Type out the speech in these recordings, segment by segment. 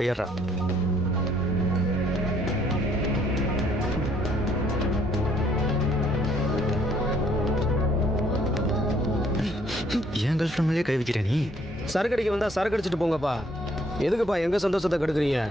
கையறா. என் girl friend மேலேயே கை வைக்கிற நீ. சரக்கு அடிக்க வந்தால் சரக்கு அடிச்சுட்டு போங்கப்பா. எதுக்குப்பா எங்கள் சந்தோஷத்தை கெடுக்குறீங்க?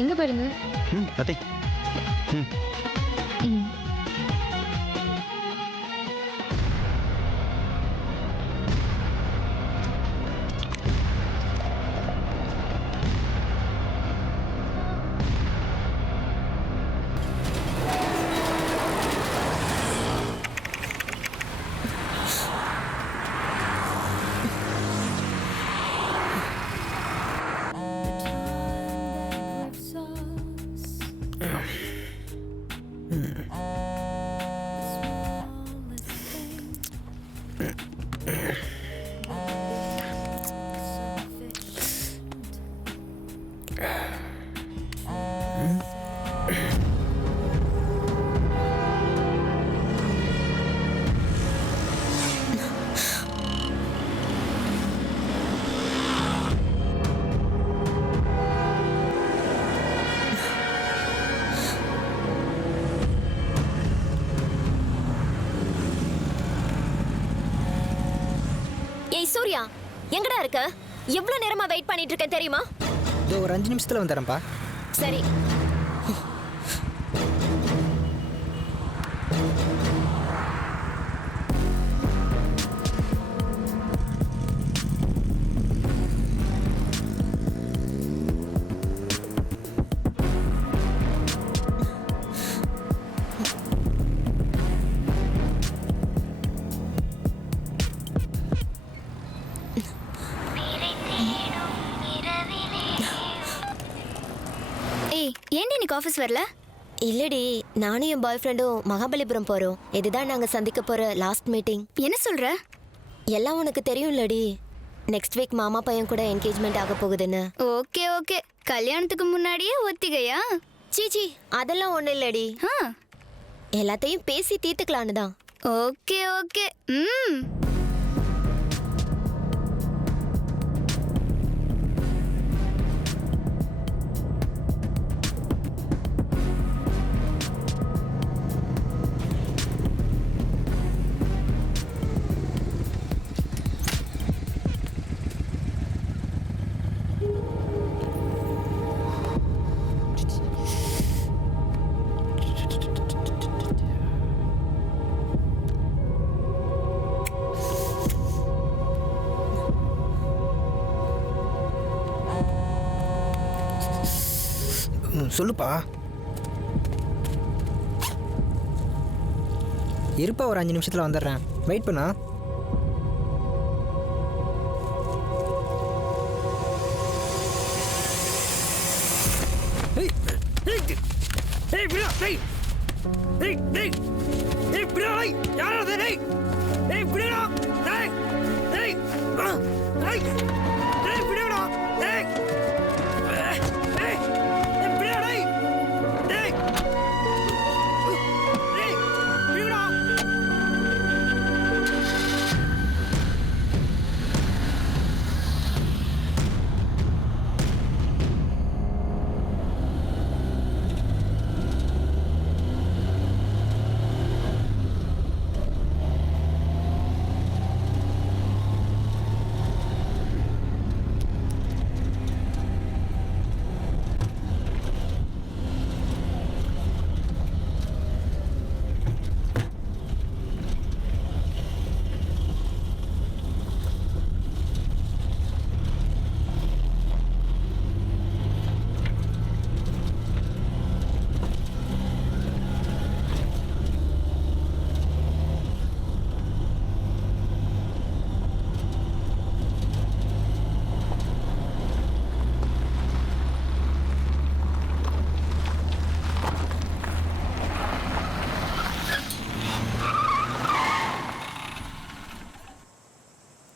எங்க பாருங்க. அத்தை. ஏய் சூர்யா, எங்கடா இருக்க? எவ்வளவு நேரமா வெயிட் பண்ணிட்டு இருக்க தெரியுமா? இதோ ஒரு 5 நிமிஷத்துல வந்துடுறேன்ப்பா. சரி. ஏன்டி இன்னைக்கு ஆஃபீஸ் வரல? இல்லடி, நானும் என் பாய் ஃப்ரெண்டும் மகாபலிபுரம் போறோம். இதுதான் நாங்க சந்திக்க போற லாஸ்ட் மீட்டிங். என்ன சொல்ற? எல்லாம் உனக்கு தெரியும்லடி. நெக்ஸ்ட் வீக் மாமா பையன் கூட என்கேஜ்மெண்ட் ஆக போகுதுன்னு. Okay okay. கல்யாணத்துக்கு முன்னாடியே ஒத்திகையா? சீச்சி, அதெல்லாம் ஒண்ணு இல்லடி. எல்லாத்தையும் பேசி தீர்த்துக்கலான்னு தான். Okay okay. சொல்லுப்பா. இருப்பா, ஒரு 5 நிமிஷத்துல வந்துடுறேன். வெயிட் பண்ணா.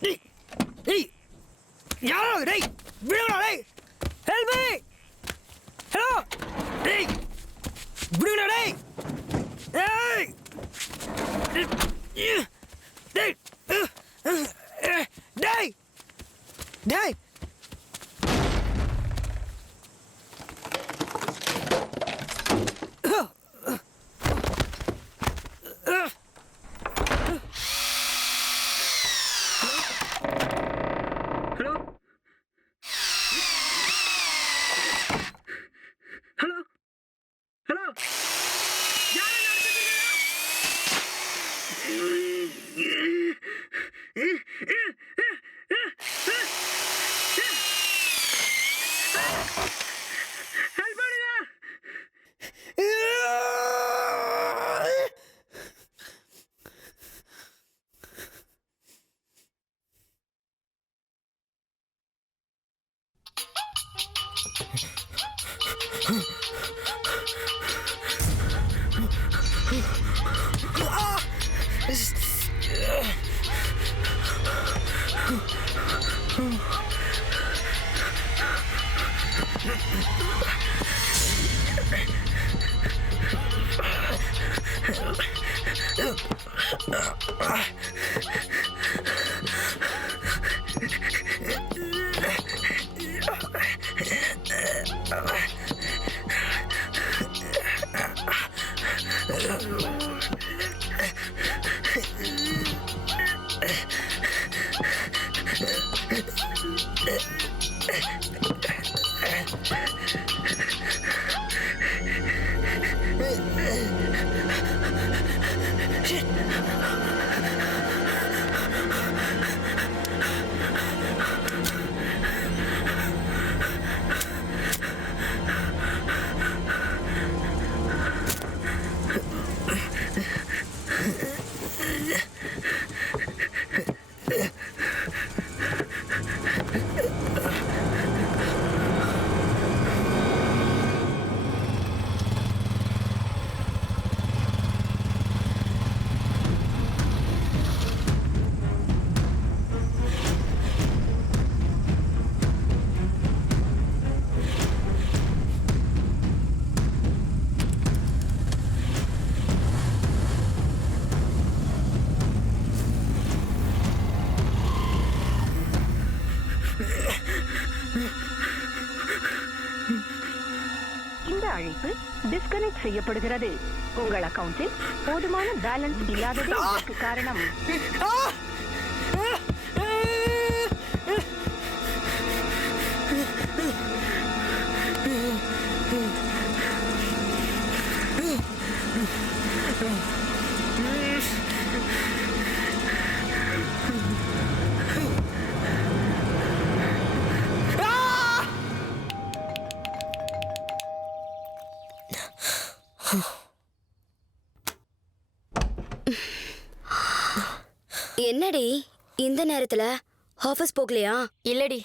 டேய் டேய் யாரோ டேய் விடுடா டேய் ஹெல்ப் மீ ஹலோ டேய் விடுடா டேய் டேய் டேய் டேய் டேய் இந்த அழைப்பு டிஸ்கனெக்ட் செய்யப்படுகிறது. உங்கள் அக்கவுண்டில் போதுமான பேலன்ஸ் இல்லாததே இதற்கு காரணம். என்னடி இந்த நேரத்துல ஆபீஸ் போகலையா? இல்லடி.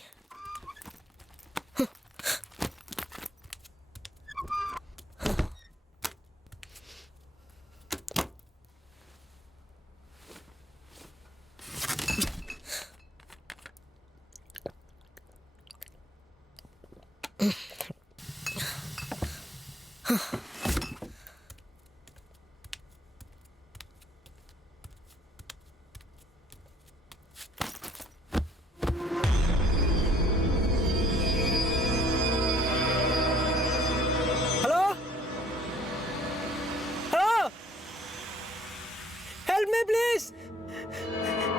ப்ளீஸ்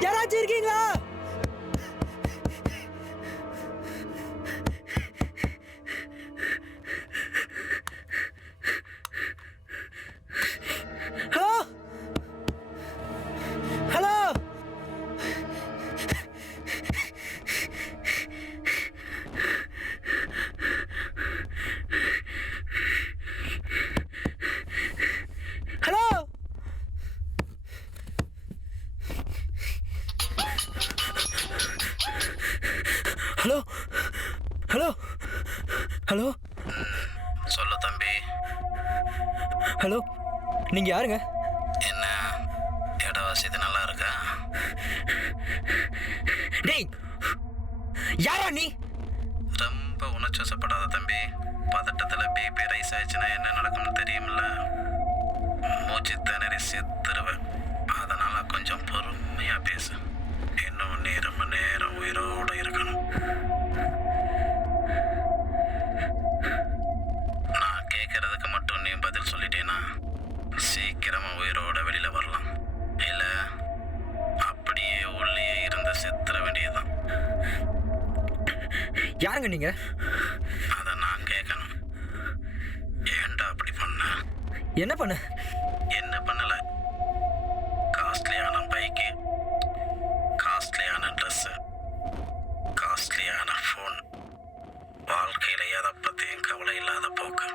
யாராச்சும் இருக்கீங்களா? Hello hello hello hello hello hello சொல்லு தம்பி. ஹலோ நீங்கள் யாருங்க? என்ன இட வசதி நல்லா இருக்கா? யாரா நீ? ரொம்ப உணர்ச்சிவசப்படாத தம்பி. பதட்டத்தில் பிபி ரைஸ் ஆயிடுச்சுன்னா என்ன நடக்கும்னு தெரியுமில்ல. மூச்சு திணறி செத்துருவேன். அதனால கொஞ்சம் பொறுமையாக பேசு. இன்னும் நீ ரொம்ப நேரம் உயிரோடு இருக்கணும். நான் கேட்கறதுக்கு மட்டும் நீ பதில் சொல்லிட்டேன்னா சீக்கிரமா உயிரோட வெளியில வரலாம். இல்ல அப்படியே உள்ளே இருந்து செத்துற வேண்டியதுதான். யாருங்க நீங்க? அதை நான் கேட்கணும். ஏன்டா அப்படி பண்ண? என்ன பண்ண? என்ன பண்ணல. காஸ்ட்லியான பைக்கு, காஸ்ட்லியான ட்ரெஸ்ஸு, காஸ்ட்லியான ஃபோன், வாழ்க்கையில எதை பற்றியும் கவலை இல்லாத போக்கு.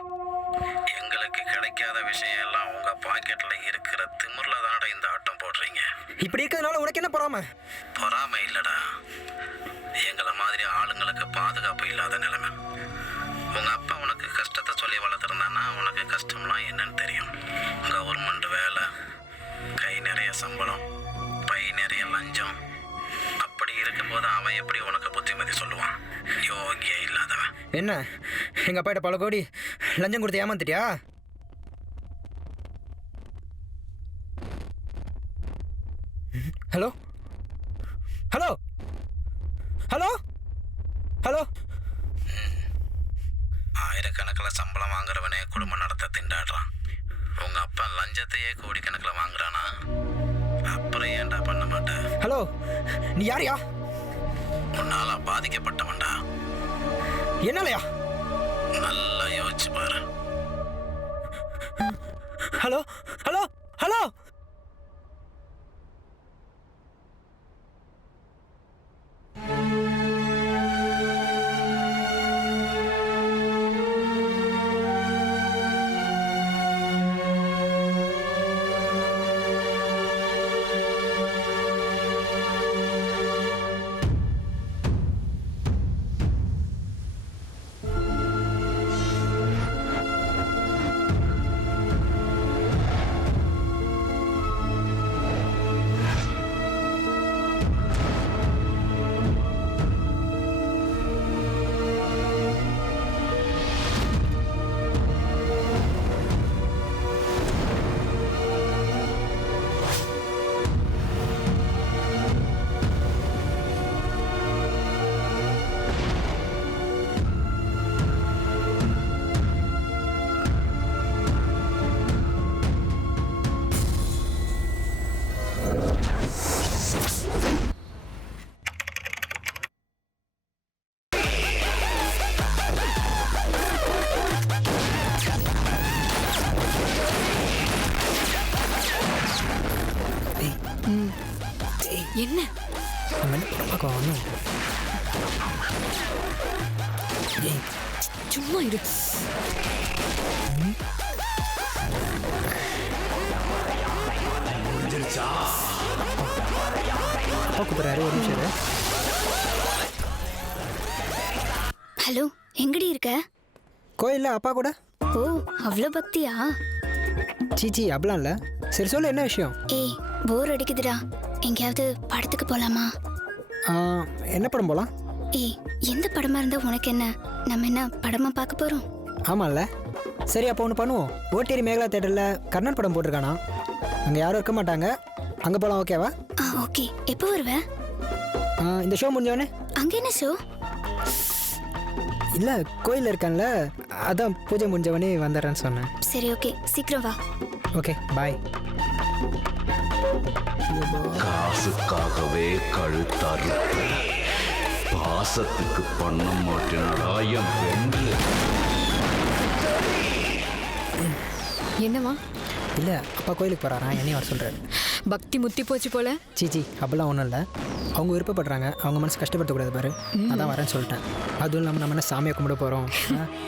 எங்களுக்கு கிடைக்காத விஷயம் எல்லாம் உங்க பாக்கெட்ல இருக்கிற திமிர்ல தானடா இந்த ஆட்டம் போடுறீங்க. இப்படி இருக்கிறதுனால உனக்கு என்ன பொறாம? பொறாமை இல்லடா, எங்களை மாதிரி ஆளுங்களுக்கு பாதுகாப்பு இல்லாத நிலைமை. உங்க அப்பா உனக்கு கஷ்டத்தை சொல்லி வளர்த்துருந்தானா உனக்கு கஷ்டம்லாம் என்னன்னு தெரியும். கவர்மெண்ட் வேலை, கை நிறைய சம்பளம், பை நிறைய லஞ்சம். அப்படி இருக்கும்போது அவன் எப்படி உனக்கு புத்திமதி சொல்லுவான்? யோகியே இல்லாதவன். என்ன எங்க அப்பாட்ட பல கோடி லஞ்சம் கொடுத்து ஏமாத்திட்டியா? Hello hello hello hello. ஆயிரக்கணக்கில் சம்பளம் வாங்குறவனே குடும்பம் நடத்த திண்டாடுறான். உங்க அப்பா லஞ்சத்தையே கோடிக்கணக்கில் வாங்குறானா? அப்புறம் ஏன்டா பண்ண மாட்டேன்? ஹலோ, நீ யாரையா? உன்னால பாதிக்கப்பட்டவன்டா. என்னாலயா? நல்லா யோசிச்சு பாரு. Hello hello hello. என்ன சும்மா இரு. அப்பா கூப்பிட்றாரு, ஒரு நிமிஷம். ஹலோ, எங்கடி இருக்க? கோயில்ல அப்பா கூட. ஓ, அவ்வளோ பக்தியா? சீச்சி அப்படிலாம் இல்லை. சரி சொல்லு, என்ன விஷயம்? ஏய், போர் அடிக்குதுடா. எங்கேயாவது படத்துக்கு போலாமா? என்ன படம் போகலாம்? ஏய், எந்த படமா இருந்தா உனக்கு என்ன? நம்ம என்ன படமா பார்க்க போறோம்? ஆமாம்ல. சரி, அப்போ ஒன்று பண்ணுவோம். ஓட்டேரி மேகலா தேட்டரில் கர்ணன் படம் போட்டிருக்கானா? அங்கே யாரும் இருக்க மாட்டாங்க, அங்கே போகலாம். ஓகேவா? ஓகே. எப்போ வருவ? இந்த ஷோ முடிஞ்சோடனே. அங்கே என்ன ஷோ? இல்லை, கோயிலில் இருக்கான்ல, அதான் பூஜை முடிஞ்சவனே வந்துடுறேன்னு சொன்னேன். சரி, ஓகே, சீக்கிரம் வா. ஓகே, பாய். காசுக்காகவே கழுத்தறுப்பு, பாசத்துக்கு பண்ண மாட்டேனடா என் பெண்டு. என்னவா? இல்லை, அப்பா கோயிலுக்கு போகிறாரா, என்னையும் வர சொல்கிறாரு. பக்தி முத்தி போச்சு போல. சீச்சி அப்படிலாம் ஒன்றும் இல்லை. அவங்க விருப்பப்படுறாங்க, அவங்க மனசு கஷ்டப்படுத்தக்கூடாது பாரு, அதான் வரேன்னு சொல்லிட்டேன். அதுவும் இல்லாமல் நம்ம என்ன சாமியை கும்பிட போகிறோம்,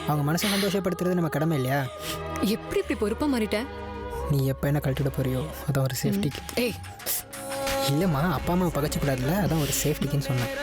அவங்க மனசை சந்தோஷப்படுத்துறது நம்ம கடமை இல்லையா? எப்படி இப்படி பொறுப்பா மாறிட்ட? நீ எப்போ என்ன கழட்டிட போறியோ அதான் ஒரு சேஃப்டிக்கு. ஏய், இல்லைம்மா, அப்பா அம்மா பகச்சக்கூடாதுல்ல, அதான் ஒரு சேஃப்டிக்குன்னு சொன்னேன்.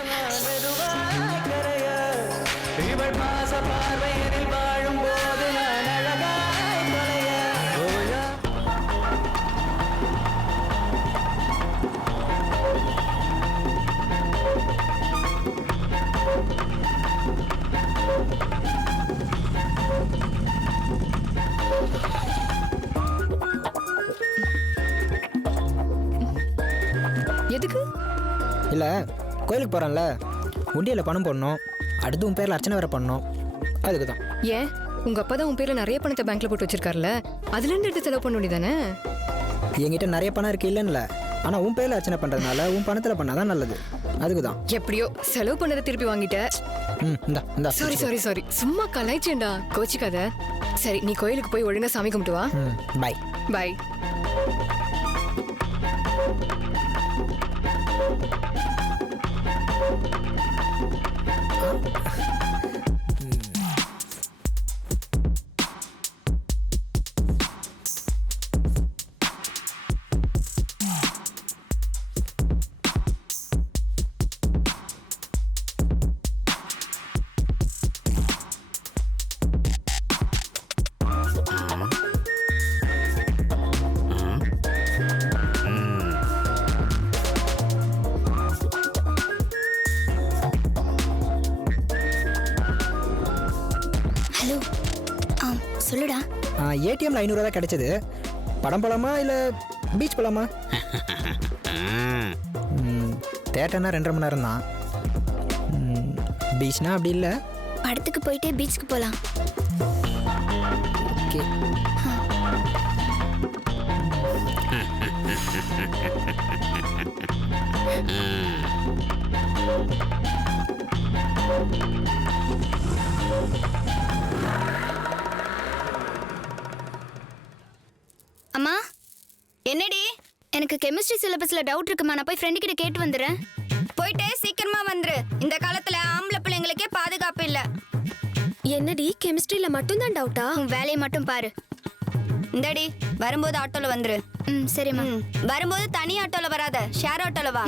இல்லை கோயிலுக்கு போகிறேன்ல உண்டியில் பணம் போடணும், அடுத்து உன் பேரில் அர்ச்சனை வேறு பண்ணணும், அதுக்கு தான். ஏன் உங்க அப்பா தான் உன் பேர்ல நிறைய பணத்தை பேங்க்ல போட்டு வச்சிருக்காருல்ல, அதுல இருந்து எடுத்து செலவு பண்ண வேண்டியதானே? என்கிட்ட நிறைய பணம் இருக்கு இல்லைன்னு, ஆனால் உன் பேரில் அர்ச்சனை பண்ணுறதுனால உன் பணத்தில் பண்ணால் தான் நல்லது, அதுக்கு தான். எப்படியோ செலவு பண்ணதை திருப்பி வாங்கிட்ட. இந்தா சாரி சாரி சாரி, சும்மா கலாய்ச்சேன்டா, கோச்சிக்காத. சரி நீ கோயிலுக்கு போய் ஒழுங்கா சாமி கும்பிட்டு வா. பாய் பாய். ஹலோ சொல்லுடா. ஏடிஎம்ல 500 தான் கிடைச்சது. படம் போலாமா இல்லை பீச் போலாமா? தேட்டர்னா 2.5 மணி நேரம் தான். பீச்னா அப்படி இல்லை. படத்துக்கு போயிட்டே பீச்சுக்கு போகலாம். ஓகே. அம்மா என்னடி? எனக்கு கெமிஸ்ட்ரி சிலபஸ்ல டவுட் இருக்குமா, நான் போய் ஃப்ரெண்டு கிட்ட கேட்டு வந்துடுறேன். போயிட்டு சீக்கிரமா வந்துரு. இந்த காலத்துல ஆம்பளை பிள்ளைங்களுக்கே பாதுகாப்பு இல்ல. என்னடி கெமிஸ்ட்ரியில மட்டும்தான் டவுட்டா? உன் வேலையை மட்டும் பாரு. இந்தடி வரும்போது ஆட்டோல வந்துரு. சரிம்மா. வரும்போது தனி ஆட்டோல வராத, ஷேர் ஆட்டோல வா.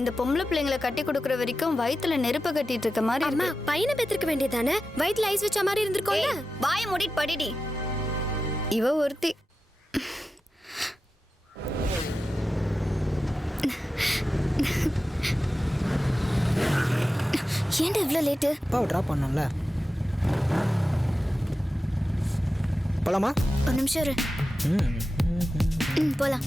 இந்த பொம்பளை பிள்ளைங்களை கட்டி கொடுக்கற வரைக்கும் வயித்துல நெருப்பு கட்டிட்டு இருக்க மாதிரி அம்மா இருக்கு. பையனை பெத்திருக்க வேண்டியதானே? வயித்துல ஐஸ் வச்ச மாதிரி இருந்திருக்கோம்ல. வாயை மூடிட்டு படிடி. இவ ஒருத்தி. ஏன்டா இவ்வளோ லேட்டு? அப்பாவை ட்ராப் பண்ணோம்ல, போலாமா? ஒரு நிமிஷம் இரு. போலாம்.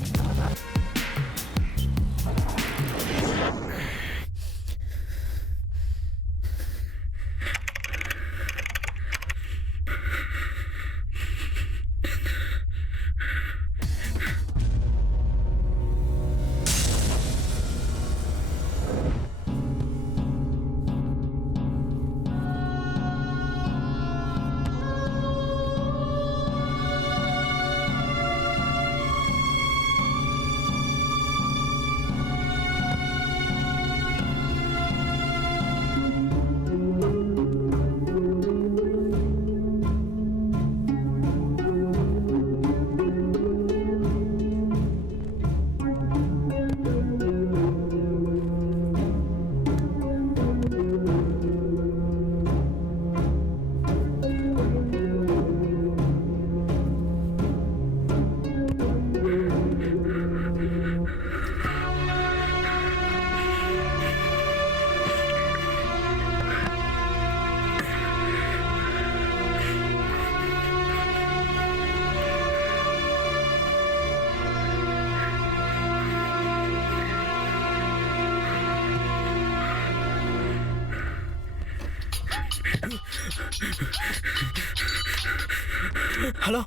ஹலோ,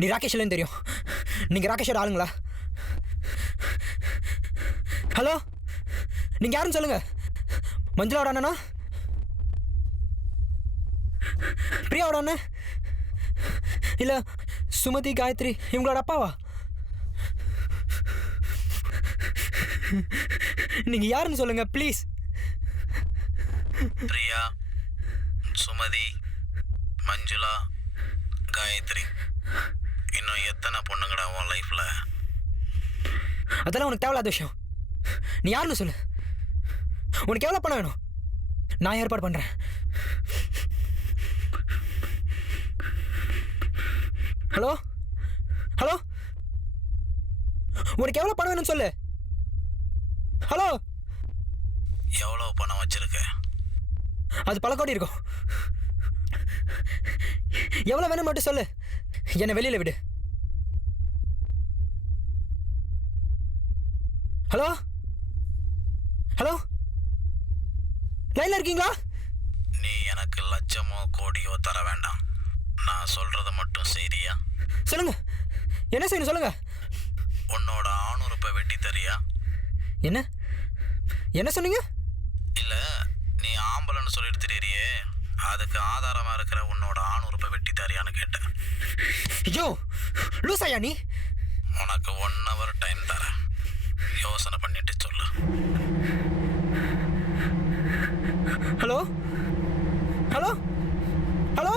நீ ராகேஷ் இல்லைன்னு தெரியும். நீங்கள் ராகேஷோட ஆளுங்களா? ஹலோ, நீங்கள் யாருன்னு சொல்லுங்கள். மஞ்சுளாவோட அண்ணனா? பிரியாவோட அண்ணன்? இல்லை சுமதி காயத்ரி இவங்களோட அப்பாவா? நீங்கள் யாருன்னு சொல்லுங்கள் ப்ளீஸ். பிரியா, சுமதி, மஞ்சுளா, காயத்ரி, இன்னும் எத்தனை பொண்ணுங்கடா உன் லைஃப்ல? அதெல்லாம் உனக்கு தேவையில்லாத விஷயம். நீ யாருன்னு சொல்லு. உனக்கு எவ்வளோ பணம் வேணும்? நான் ஏற்பாடு பண்ணுறேன். ஹலோ ஹலோ, உனக்கு எவ்வளோ பணம் வேணும்னு சொல்லு. ஹலோ, எவ்வளோ பணம் வச்சிருக்க? அது பல கோடி இருக்கும். எவ்வளோ வேணும் மட்டும் சொல்லு, என்னை வெளியில் விடு. ஹலோ ஹலோ லைனில் இருக்கீங்களா? நீ எனக்கு லட்சமோ கோடியோ தர வேண்டாம். நான் சொல்றத மட்டும் சரியா? சொல்லுங்க, என்ன செய்யணும் சொல்லுங்க. உன்னோட ஆணுறுப்பை வெட்டி தரியா? என்ன என்ன சொன்னீங்க? இல்ல, நீ ஆம்பளைன்னு சொல்லிட்டு தெரியறியே, அதுக்கு ஆதாரமா இருக்கிற உன்னோட ஆணுறுப்பை வெட்டி தரியான்னு கேட்டேன். ஐயோ லூசாயா நீ? உனக்கு 1 hour டைம் தரேன், யோசனை பண்ணிட்டு சொல்லு. ஹலோ ஹலோ ஹலோ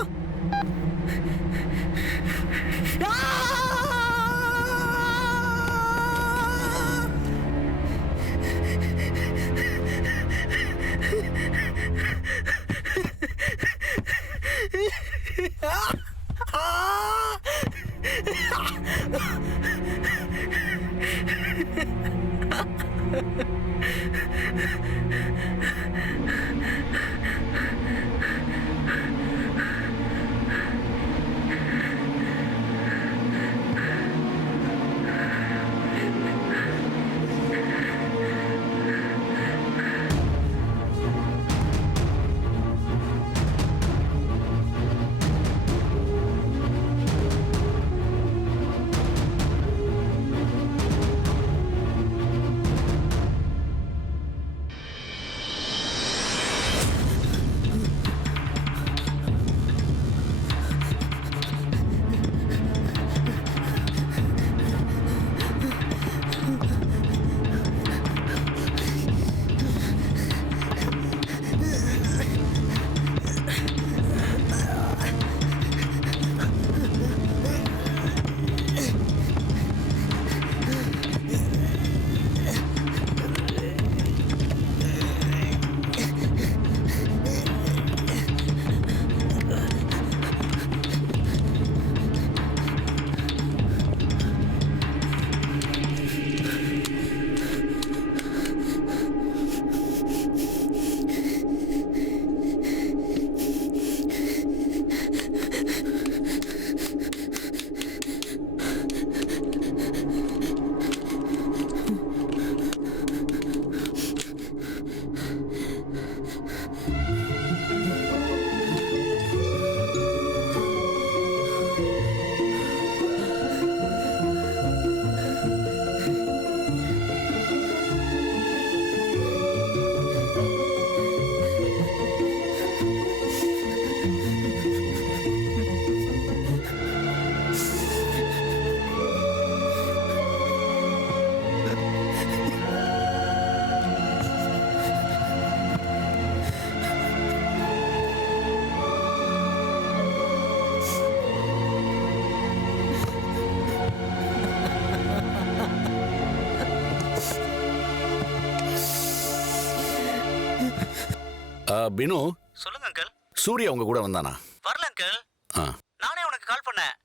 பினு, சொல்லுங்க அங்கிள். சூர்யா உங்க கூட வந்தானா? வரல அங்கிள். ஆ. நானே உனக்கு கால் பண்ணேன்.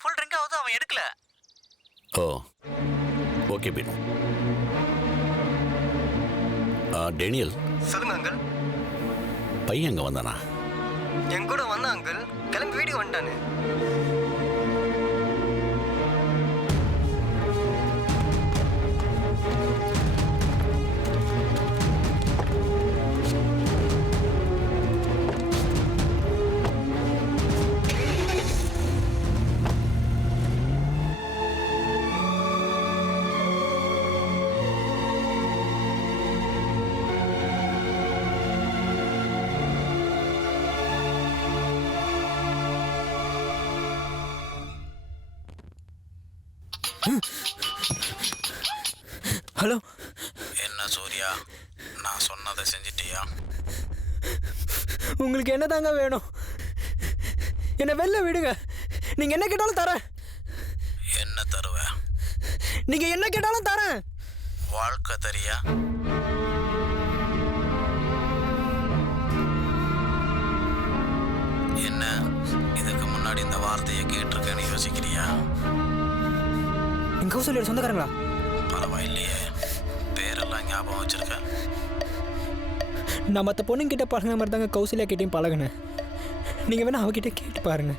ஃபுல் ட்ரிங்க் ஆகுது, அவன் எடுக்கல. ஓ ஓகே பினு. டேனியல். சொல்லுங்க அங்கிள். பையன் எங்க வந்தானா? என் கூட வந்தான் அங்கிள், கிளம்பி வீட்டுக்கு வந்துட்டானு. ஹலோ. என்ன சூர்யா, நான் சொன்னதை செஞ்சிட்டியா? உங்களுக்கு என்ன தாங்க வேணும்? என்னை வெளில விடுங்க. நீங்கள் என்ன கேட்டாலும் தரேன். என்ன தருவ? நீங்கள் என்ன கேட்டாலும் தரேன். வாழ்க்கை தரியா? என்ன இதுக்கு முன்னாடி இந்த வார்த்தையை கேட்டிருக்கேன்னு யோசிக்கிறியா? எங்கள் கௌசல்யோட சொந்தக்காரங்களா? பரவாயில்லையே, பேரெல்லாம் ஞாபகம் வச்சிருக்க. நான் மற்ற பொண்ணுங்கிட்ட பழகின மாதிரி தாங்க கௌசல்யா கிட்டையும் பழகினேன். நீங்கள் வேணா அவகிட்ட கேட்டு பாருங்க.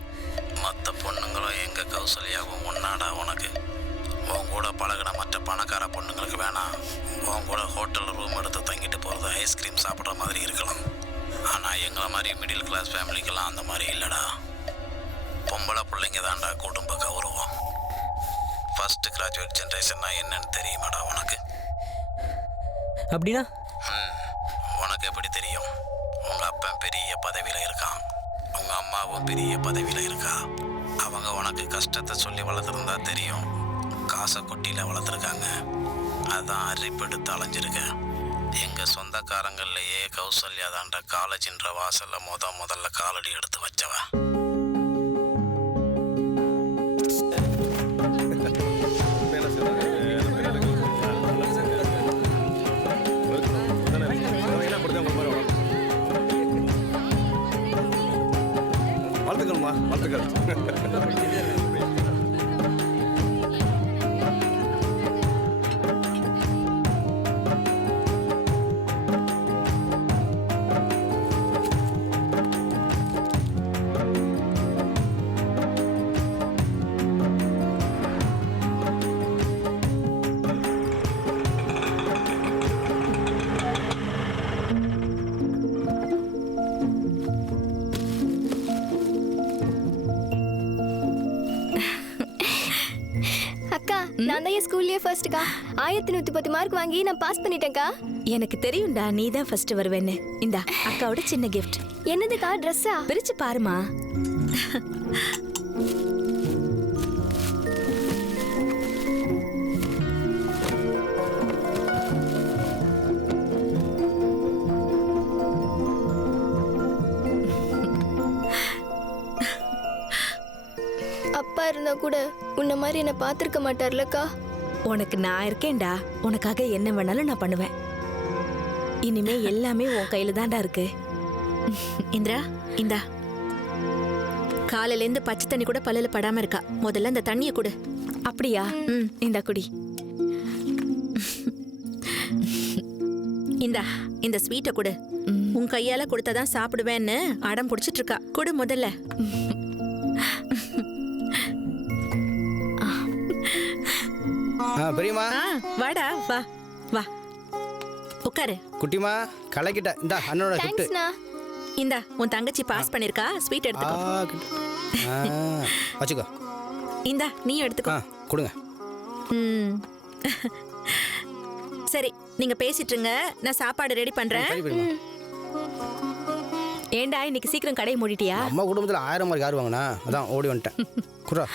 மற்ற பொண்ணுங்களும் எங்க கௌசல்யாவும் ஒன்னாடா உனக்கு? உன் கூட பழகின மற்ற பணக்கார பொண்ணுங்களுக்கு வேணா மிடில் கிளாஸ் ஃபேமிலிக்கெல்லாம் அந்த மாதிரி இல்லைடா. பொம்பளை பிள்ளைங்க தான்டா குடும்ப கௌரவம். ஃபர்ஸ்ட் கிராஜுவேட் ஜென்ரேஷன்னா என்னன்னு தெரியுமாடா உனக்கு? அப்படின்னா உனக்கு எப்படி தெரியும்? உங்கள் அப்பன் பெரிய பதவியில் இருக்கான், உங்கள் அம்மாவும் பெரிய பதவியில் இருக்கா. அவங்க உனக்கு கஷ்டத்தை சொல்லி வளர்த்துருந்தா தெரியும். காசை கொட்டியில் வளர்த்துருக்காங்க, அதான் அரிப்பெடுத்து அலைஞ்சிருக்க. எங்கள் சொந்தக்காரங்கள்லையே கௌசல்யா தாண்ட காலேஜின்ற வாசலில் முதல்ல காலடி எடுத்து வச்சவ. வாழ்த்துக்கள்மா, வாழ்த்துக்கள். அக்கா, நான் தான் ஸ்கூல்லயே ஃபர்ஸ்ட்க்கா. 1110 மார்க் வாங்கி நான் பாஸ் பண்ணிட்டேன்க்கா. எனக்கு தெரியும்டா நீ தான் ஃபர்ஸ்ட் வருவேன்னு. இந்தா அக்காவோட சின்ன கிஃப்ட். என்னதுக்கா? ட்ரெஸ்ஸா? பிரிச்சு பாருமா. அப்பா இருந்தா கூட உன்ன மாதிரி என்ன பார்த்திருக்க மாட்டார்லக்கா. உனக்கு நான் இருக்கேன்டா. உனக்காக என்ன வேணாலும் நான் பண்ணுவேன். இனிமே எல்லாமே உன் கையில தான்டா இருக்கு. இந்திரா, இந்தா. காலையில இருந்து பச்சை தண்ணி கூட பல்லுல படாம இருக்கா. முதல்ல அந்த தண்ணியை கொடு. அப்படியா? இந்தா குடி. இந்தா இந்த ஸ்வீட்டை கொடு. உன் கையால கொடுத்தாதான் சாப்பிடுவேன்னு அடம் பிடிச்சிட்டு இருக்கா. கொடு முதல்ல. பெரியம்மா, வாடா, வா வா உட்காரு. குட்டிமா கலக்கிட்ட. இந்த அண்ணனோட கிஃப்ட். தேங்க்ஸ்ண்ணா. இந்தா உன் தங்கச்சி பாஸ் பண்ணிருக்கா. ஸ்வீட் எடுத்துக்கோ. வச்சுக்கோ. இந்தா நீ எடுத்துக்கோ. கொடுங்க. சரி, நீங்க பேசிட்டு இருங்க, நான் சாப்பாடு ரெடி பண்றேன். சரி பெரியம்மா. ஏண்டா இன்னைக்கு சீக்கிரம் கடையை மூடிட்டியா? அம்மா குடும்பத்தில் 1000 மார்க் யார் வாங்கினா? அதான் ஓடி வந்துட்டேன். குறா.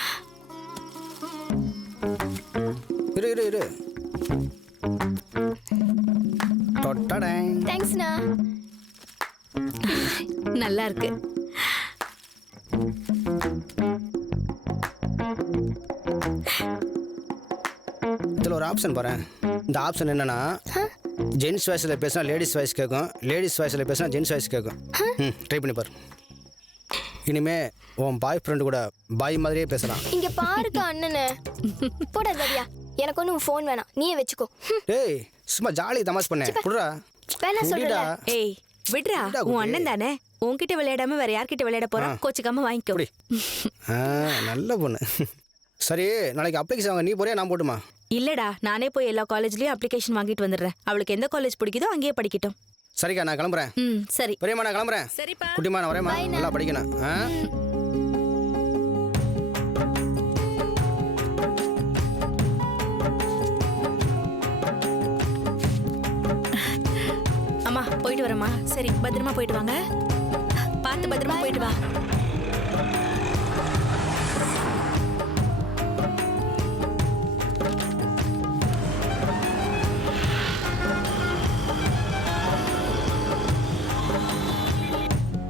இரு. தேங்க்ஸ்ண்ணா. நல்லா இருக்கு. இதில் ஒரு ஆப்ஷன் பாரு. இந்த ஆப்ஷன் என்னன்னா, ஜென்ஸ் வாய்ஸில் பேசினா லேடிஸ் வாய்ஸ் கேட்கும், லேடிஸ் வாய்ஸில் பேசினா ஜென்ஸ் வாய்ஸ் கேட்கும். ட்ரை பண்ணி பாரு. இனிமே உன் பாய் ஃப்ரெண்டு கூட பாய் மாதிரியே பேசலாம். இங்க பாருக்கா அண்ணனே. போடா தவியா, எனக்கு ஒன்றும் ஃபோன் வேணாம், நீயே வச்சுக்கோ. டேய், சும்மா ஜாலி தமாஸ் பண்ணேன். குடுறா. வேணா சொல்லுடா. ஏய் விட்றா, உன் அண்ணன் தானே. உன்கிட்ட விளையாடாம வேற யார்கிட்ட விளையாட போறான்? கோச்சுக்காம வாங்கிக்கோ. நல்ல பொண்ணு. சரி, நாளைக்கு அப்ளிகேஷன் வாங்க. நீ போறியா நான் போட்டுமா? இல்லடா, நானே போய் எல்லா காலேஜ்லயும் அப்ளிகேஷன் வாங்கிட்டு வந்துடுறேன். அவளுக்கு எந்த காலேஜ் பிடிக்குதோ அங்கேயே படிக்கட்டும். சரிக்கா, நான் கிளம்புறேன். சரி பெரியம்மா, நான் கிளம்புறேன். சரிப்பா. குட்டிமா, நான் வரேம்மா. நல்லா படிக்கணும். அம்மா போயிட்டு வரேம்மா. சரி, பத்திரமா போயிட்டு வாங்க. பார்த்து பத்திரமா போயிட்டு வா.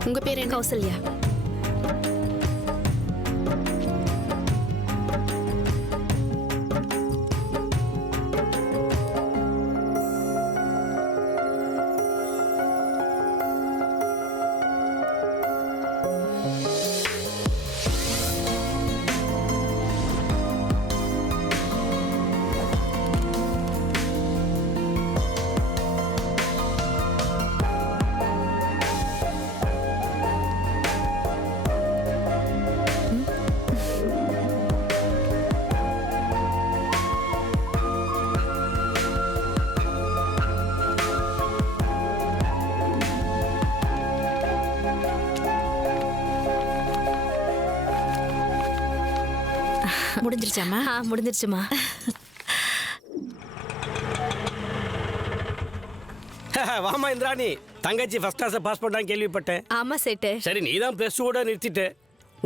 உங்க பேர் என்ன? கௌசல்யா. முடிஞ்சிருச்சாம்மா? முடிஞ்சிருச்சுமா. வாமா இந்திராணி, தங்கச்சி ஃபர்ஸ்ட் கிளாஸை பாஸ் பண்ணான்னு கேள்விப்பட்டேன். ஆமா சேட்டு. சரி, நீ தான் ப்ளஸ் டூவோட நிறுத்திட்டு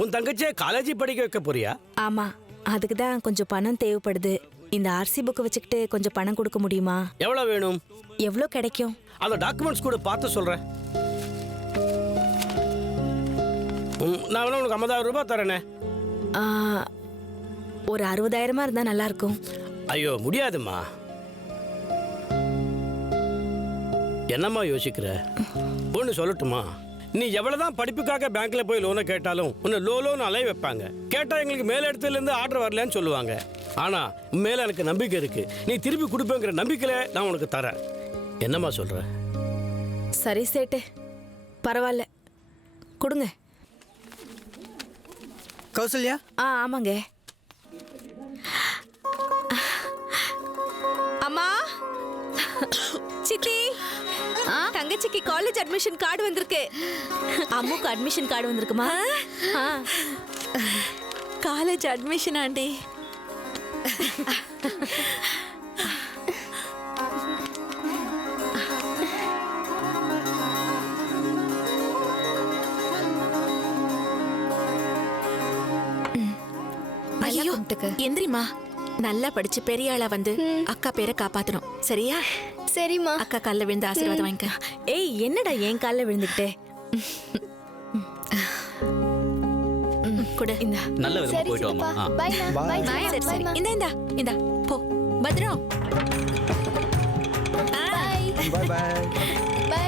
உன் தங்கச்சியை காலேஜ் படிக்க வைக்க போறியா? ஆமா, அதுக்கு தான் கொஞ்சம் பணம் தேவைப்படுது. இந்த ஆர்சி புக்கை வச்சுக்கிட்டு கொஞ்சம் பணம் கொடுக்க முடியுமா? எவ்வளோ வேணும்? எவ்வளோ கிடைக்கும்? அந்த டாக்குமெண்ட்ஸ் கூட பார்த்து சொல்கிறேன். நான் வேணா உனக்கு 50,000 ரூபாய் தரேனே. ஒரு 60,000 இருந்தால் நல்லா இருக்கும். ஐயோ முடியாதும்மா. என்னம்மா யோசிக்கிற? ஒன்று சொல்லட்டுமா, நீ எவ்வளவுதான் படிப்புக்காக பேங்க்ல போய் லோனை கேட்டாலும் உன்னை லோன் அலைய வைப்பாங்க. கேட்டா எங்களுக்கு மேல இடத்துல இருந்து ஆர்டர் வரலன்னு சொல்லுவாங்க. ஆனா மேல எனக்கு நம்பிக்கை இருக்கு, நீ திருப்பி கொடுப்பேங்கிற நம்பிக்கையில நான் உனக்கு தரேன். என்னம்மா சொல்ற? சரி சேட்டு, பரவாயில்ல, கொடுங்க. கௌசல்யா? ஆமாங்க. அம்மா, சித்தி, தங்கச்சிக்கு காலேஜ் அட்மிஷன் கார்டு வந்திருக்கு. அம்முக்கு அட்மிஷன் கார்டு வந்திருக்குமா? College admission aunty. ஐயோ, எந்திரிமா. நல்லா படிச்சு பெரிய ஆளா வந்து அக்கா பேரை காப்பாத்தணும், சரியா? சரிம்மா. அக்கா கால்ல விழுந்து ஆசீர்வாதம் வாங்கிக்க. ஏய், என்னடா என் கால்ல விழுந்துக்கிட்டே? கூட இந்த நல்ல விதமா போயிட்டு வாமா. சரி சரி, இந்த இந்த போ, பத்ரம். பாய் பாய். பை.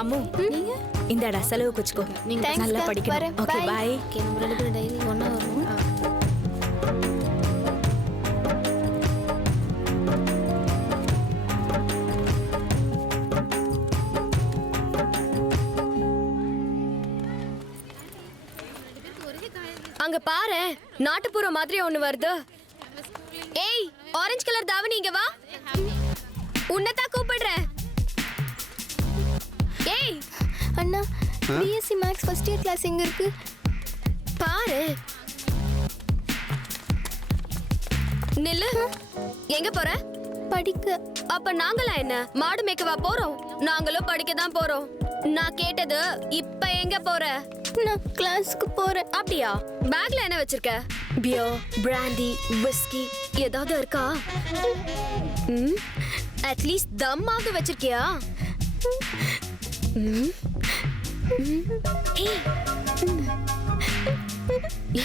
அம்மு, இந்தடா செலவு வச்சுக்கோ. நல்லா படிக்கணும். ஓகே, பாய். நம்ம 2 பேரும் டெய்லி ஒண்ணா வருவோம். அங்க பாரு, நாட்டுப்புற மாதிரி ஒண்ணு வருது. ஏய், ஆரஞ்சு கலர் தாவணி, இங்க வா. உன்னதான் கூப்பிடுறேன். ஏய் அண்ணா, BSc maths first year class எங்க இருக்கு பாரு. நில்லு. எங்க போற? படிக்க. அப்ப நாங்களா என்ன மாடு மேய்க்கவா போறோம்? நாங்களும் படிக்க தான் போறோம். நான் கேட்டது இப்ப எங்க போற? நான் கிளாஸ்க்கு போறேன். அப்படியா? பேக்ல என்ன வச்சிருக்க? பியர், பிராண்டி, விஸ்கி ஏதாவது இருக்கா? அட்லீஸ்ட் தம்மாவது வச்சிருக்கியா?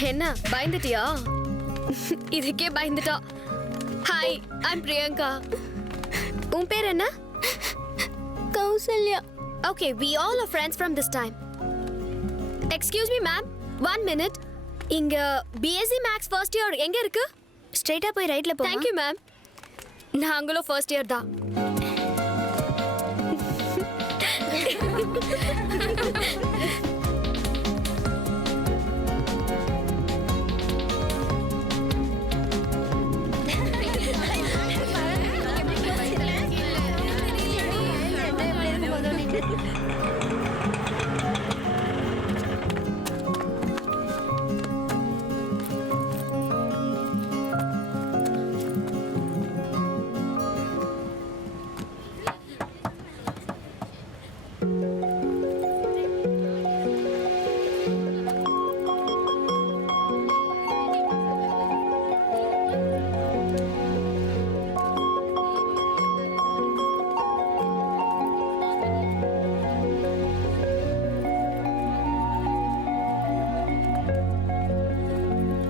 என்ன பயந்துட்டியா? இதுக்கே பயந்துட்டா. Hi, I'm Priyanka. உன் பேர் என்ன? Kausalya. Okay, we all are friends from this time. Excuse me, ma'am. 1 minute. இங்க BSc Max first year எங்க இருக்கு? ஸ்ட்ரைட்டா போய் ரைட்ல போ. Thank you, ma'am. நாங்களும் first year தான்.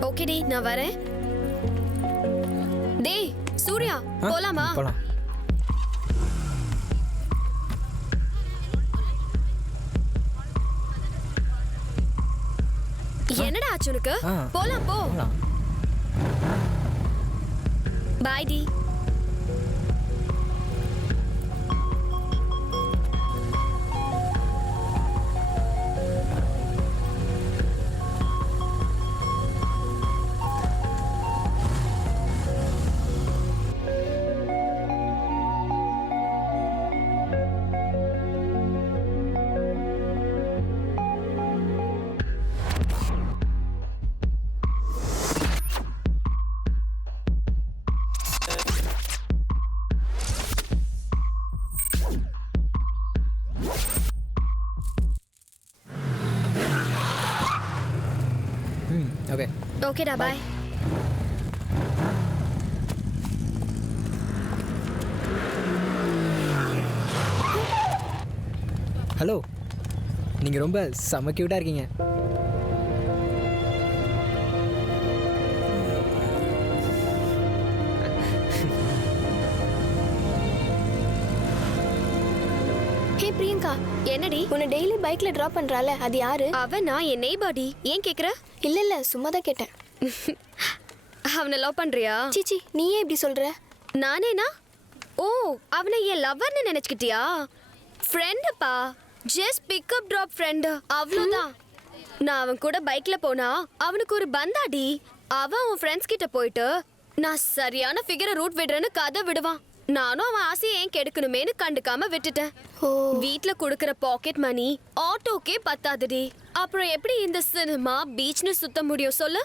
ஓகேடி, நான் வரேன். டேய் சூர்யா, போலாமா? போலாம். என்னடா ஆச்சு உனக்கு? போலாம் போ. பாய் டி. ஓகே ஓகேடா பாய். ஹலோ, நீங்கள் ரொம்ப செம க்யூட்டாக இருக்கீங்க. ஹே பிரியங்கா, என்னடி? உன்னை டெய்லி பைக்ல டிராப் பண்றால அது யாரு? அவனா என் நெய்பாடி. ஏன் கேக்குற? இல்ல சும்மா தான் கேட்டேன். அவனை லவ் பண்றியா? சீச்சி, நீ ஏன் இப்படி சொல்ற? நானேனா? ஓ, அவனை என் லவ்வர்னு நினைச்சுக்கிட்டியா? ஃப்ரெண்டுப்பா, ஜஸ்ட் பிக்கப் ட்ராப் ஃப்ரெண்டு, அவ்வளோதான். நான் அவன் கூட பைக்ல போனா அவனுக்கு ஒரு பந்தாடி. அவன் உன் ஃப்ரெண்ட்ஸ் கிட்ட போயிட்டு நான் சரியான ஃபிகரை ரூட் விடுறேன்னு கதை விடுவான். நானும் அவன் ஆசையை ஏன் கெடுக்கணுமேனு கண்டுக்காம விட்டுட்டேன். வீட்ல கொடுக்கற பாக்கெட் மணி ஆட்டோக்கே பத்தாதுடி. அப்புறம் எப்படி இந்த சினிமா பீச்னு சுத்த முடியும் சொல்லு?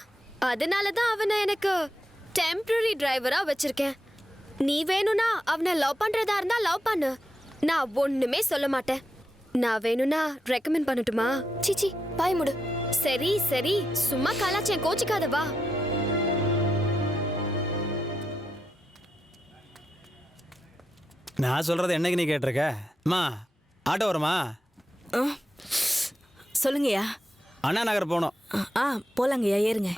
அதனாலதான் அவனை எனக்கு டெம்பரரி டிரைவரா வச்சிருக்கேன். நீ வேணும்னா அவனை லவ் பண்றதா இருந்தா லவ் பண்ணு, நான் ஒண்ணுமே சொல்ல மாட்டேன். நான் வேணும்னா ரெக்கமெண்ட் பண்ணட்டுமா? சீச்சி, பாய் முடு. சரி சரி, சும்மா கலாச்சேன், கோச்சிக்காத வா. நான் சொல்கிறத என்னைக்கு நீ கேட்டிருக்க? அம்மா ஆட்டோ வருமா? சொல்லுங்கய்யா. அண்ணா நகர் போகணும். போலாங்கய்யா, ஏறுங்க.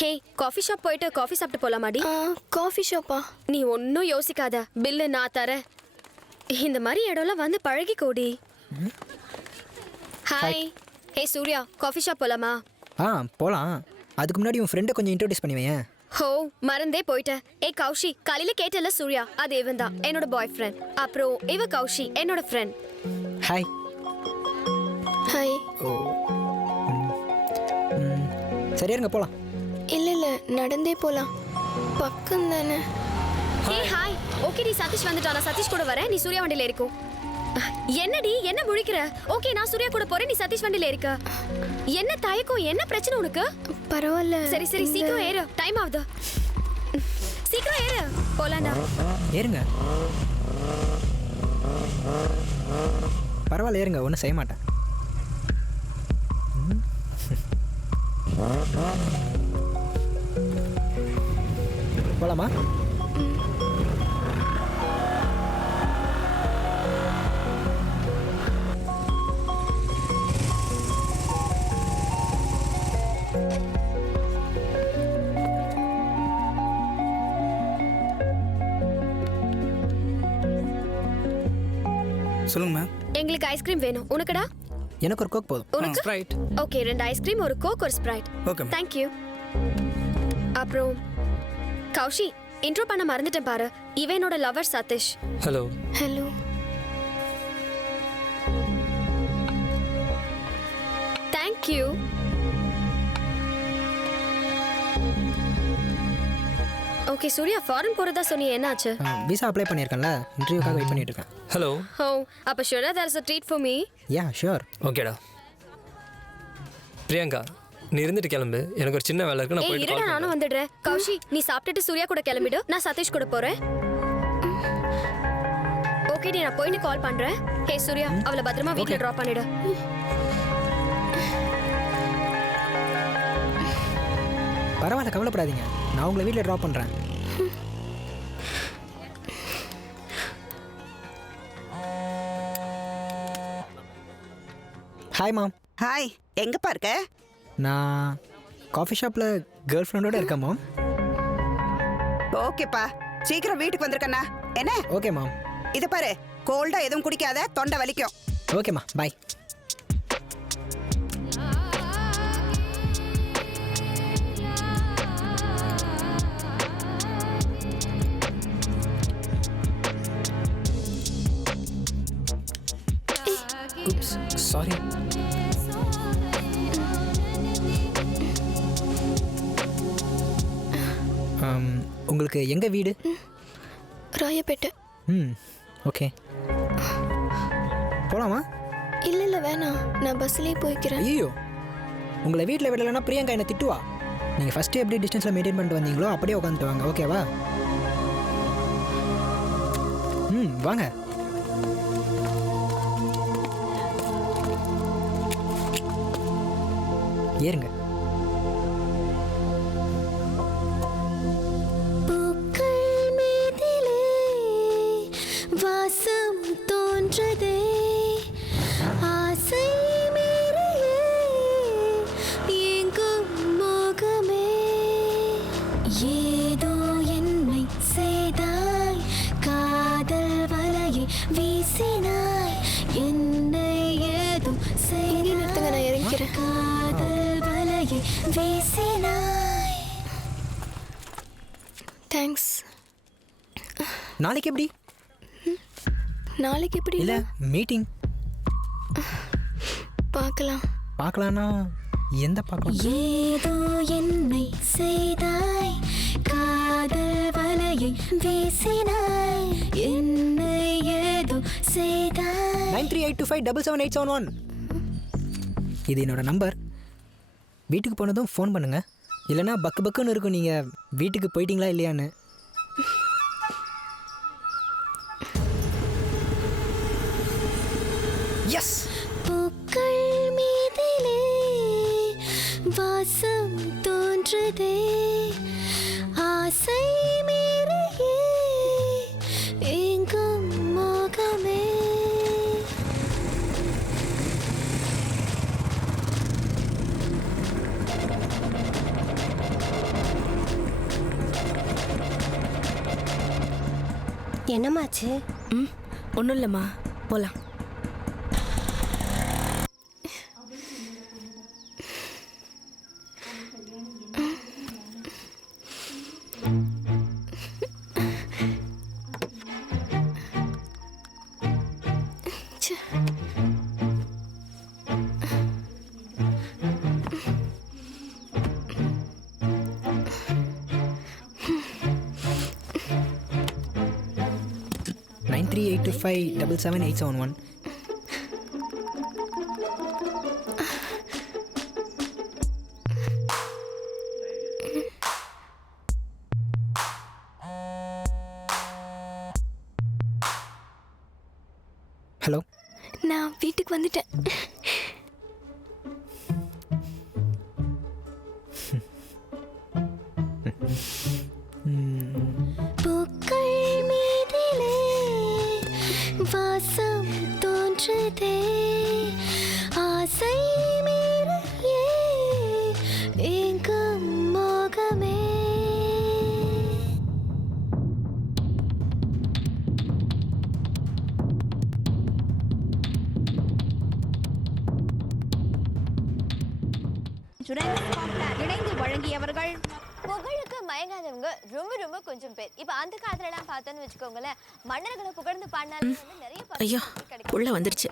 ஹே, காஃபி ஷாப் போயிட்டு காஃபி சாப்பிட்டு போலாமாடி? காஃபி ஷாப்பா? நீ ஒன்றும் யோசிக்காத, பில்லு நான் தரேன். இந்த மாதிரி இடம்லாம் வந்து பழகிக்கோடி. ஹாய். ஹே சூர்யா, காஃபி ஷாப் போலாமா? போகலாம். அதுக்கு முன்னாடி உன் ஃப்ரெண்டை கொஞ்சம் இன்ட்ரோடியூஸ் பண்ணுவேன். ஹோ, மறந்தே போயிட்டேன். ஏ கௌஷி, காலையில கேட்டல சூர்யா, அது இவன் தான் என்னோட பாய் ஃப்ரெண்ட். அப்புறம் இவ கௌஷி, என்னோட ஃப்ரெண்ட். ஹாய். ஹாய். ஓ, சரி இருங்க போகலாம். இல்ல நடந்தே போலாம், பக்கம் தானே. Hey hi. ஓகே, நீ சதீஷ் வந்துட்டானா? சதீஷ் கூட வரேன், நீ சூர்யா வண்டியில இருக்கும். என்னடி என்ன முழிக்கிற? ஓகே, நான் சூர்யா கூட போறேன், நீ சதீஷ் வண்டியில இருக்க. என்ன தயக்கம், என்ன பிரச்சனை உனக்கு? பரவாயில்ல. சரி சரி, சீக்கிரம் ஏறு, டைம் ஆகுது. சீக்கிரம் ஏறு, போலாம்டா. ஏறுங்க. பரவாயில்ல, ஏறுங்க, ஒன்றும் செய்ய மாட்டேன். போலாமா? சொல்லுங்க மேம். எங்களுக்கு ஐஸ்கிரீம் வேணும். உனக்குடா? எனக்கு ஒரு கோக் போதும். உனக்கு? ஸ்ப்ரைட். ஓகே, 2 ஐஸ்கிரீம், ஒரு கோக், ஒரு ஸ்ப்ரைட். ஓகே. Thank you. அப்புறம் கௌஷி, இன்ட்ரோ பண்ண மறந்துட்டேன் பாரு. இவன் என்னோட lover Sathish. Hello. Hello. Thank you. Okay Surya, foreign போறதா சொன்னியே, என்னாச்சு? விசா அப்ளை பண்ணியிருக்கேன்ல, இன்டர்வியூக்காக வெயிட் பண்ணிட்டு இருக்கேன். ஹலோ. ஓ, அப்ப ஷூரா there is a treat for me. Yeah sure. ஓகேடா. பிரியங்கா, நீ இருந்துட்டு கிளம்பு, எனக்கு ஒரு சின்ன வேலை இருக்கு, நான் ஏய் போயிட்டு இருடா, கால் நானும் வந்துடுறேன். கௌஷி, நீ சாப்பிட்டுட்டு சூர்யா கூட கிளம்பிடு, நான் சதீஷ் கூட போறேன். ஓகே டி, நான் போயிட்டு கால் பண்றேன். ஹே சூர்யா, அவளை பத்திரமா வீட்ல டிராப் பண்ணிடு. பரவாயில்ல, கவலைப்படாதீங்க, நான் உங்களை வீட்டில் ட்ராப் பண்ணுறேன். Hi mom. ஹாய், எங்கப்பா இருக்க? நான் காஃபி ஷாப்பில் கேர்ள் ஃப்ரெண்டோட இருக்கேன் மாம். ஓகேப்பா, சீக்கிரம் வீட்டுக்கு வந்திருக்கண்ணா. என்ன? ஓகே மாம். இது பாரு, கோல்டா எதுவும் குடிக்காத, தொண்டை வலிக்கும். ஓகேம்மா, பாய். சாரி. உங்களுக்கு எங்கே வீடு? ராயப்பேட்டை. ஓகே, போகலாமா? இல்லை வேணாம், நான் பஸ்லேயே போய்க்கிறேன். ஐயோ, உங்களை வீட்டில் விடலைன்னா பிரியங்கா என்னை திட்டுவா. நீங்கள் ஃபஸ்ட்டு எப்படி டிஸ்டன்ஸில் மெயின்டைன் பண்ணிட்டு வந்தீங்களோ அப்படியே உட்காந்துட்டு வாங்க, ஓகேவா? வாங்க. ஏறுங்க. வாசம் தோன்றதே ஆசை மீறியே எங்கும் மோகமே ஏதோ என்னை செய்தாய் காதல் வலையை வீசினாய் என்னை ஏதோ செய்தாய் நான் இறங்கிறேன் காதல் வலையை வீசினாய். தேங்க்ஸ். நாளைக்கு எப்படி? நாளைக்கு எப்படி? இல்லை மீட்டிங் பார்க்கலாம். பார்க்கலான்னா எந்த பார்க்கலாம்? ஏதோ என்னை செய்தாய் காதல் வலையை வீசினாய் என்னை ஏதோ செய்தாய். 9382577871. இது என்னோட நம்பர். வீட்டுக்கு போனதும் ஃபோன் பண்ணுங்க. இல்லைன்னா பக்கு பக்குன்னு இருக்கும் நீங்கள் வீட்டுக்கு போயிட்டீங்களா இல்லையான்னு. எஸ். பூக்கள் மீதிலே வாசம் தோன்றதே ஆசை மீறியே எங்கும் மோகமே. என்னமாச்சு? ஒன்றும் இல்லைம்மா, போகலாம். நைன் 9382577871. ஹலோ, நான் வீட்டுக்கு வந்துட்டேன். பூக்கள் மீதிலே வாசம் தோன்றதே ஆசை மீறியே எங்கும் மோகமே. இணைந்து வழங்கியவர்கள் புகழுக்கு மயங்காதவங்க ரொம்ப ரொம்ப கொஞ்சம் பேர். இப்ப அந்த காலத்துல எல்லாம் பார்த்தோன்னு வச்சுக்கோங்களேன், மன்னர்களை புகழ்ந்து பாடினாலும் நிறைய ஐயோ, உள்ள வந்துருச்சு.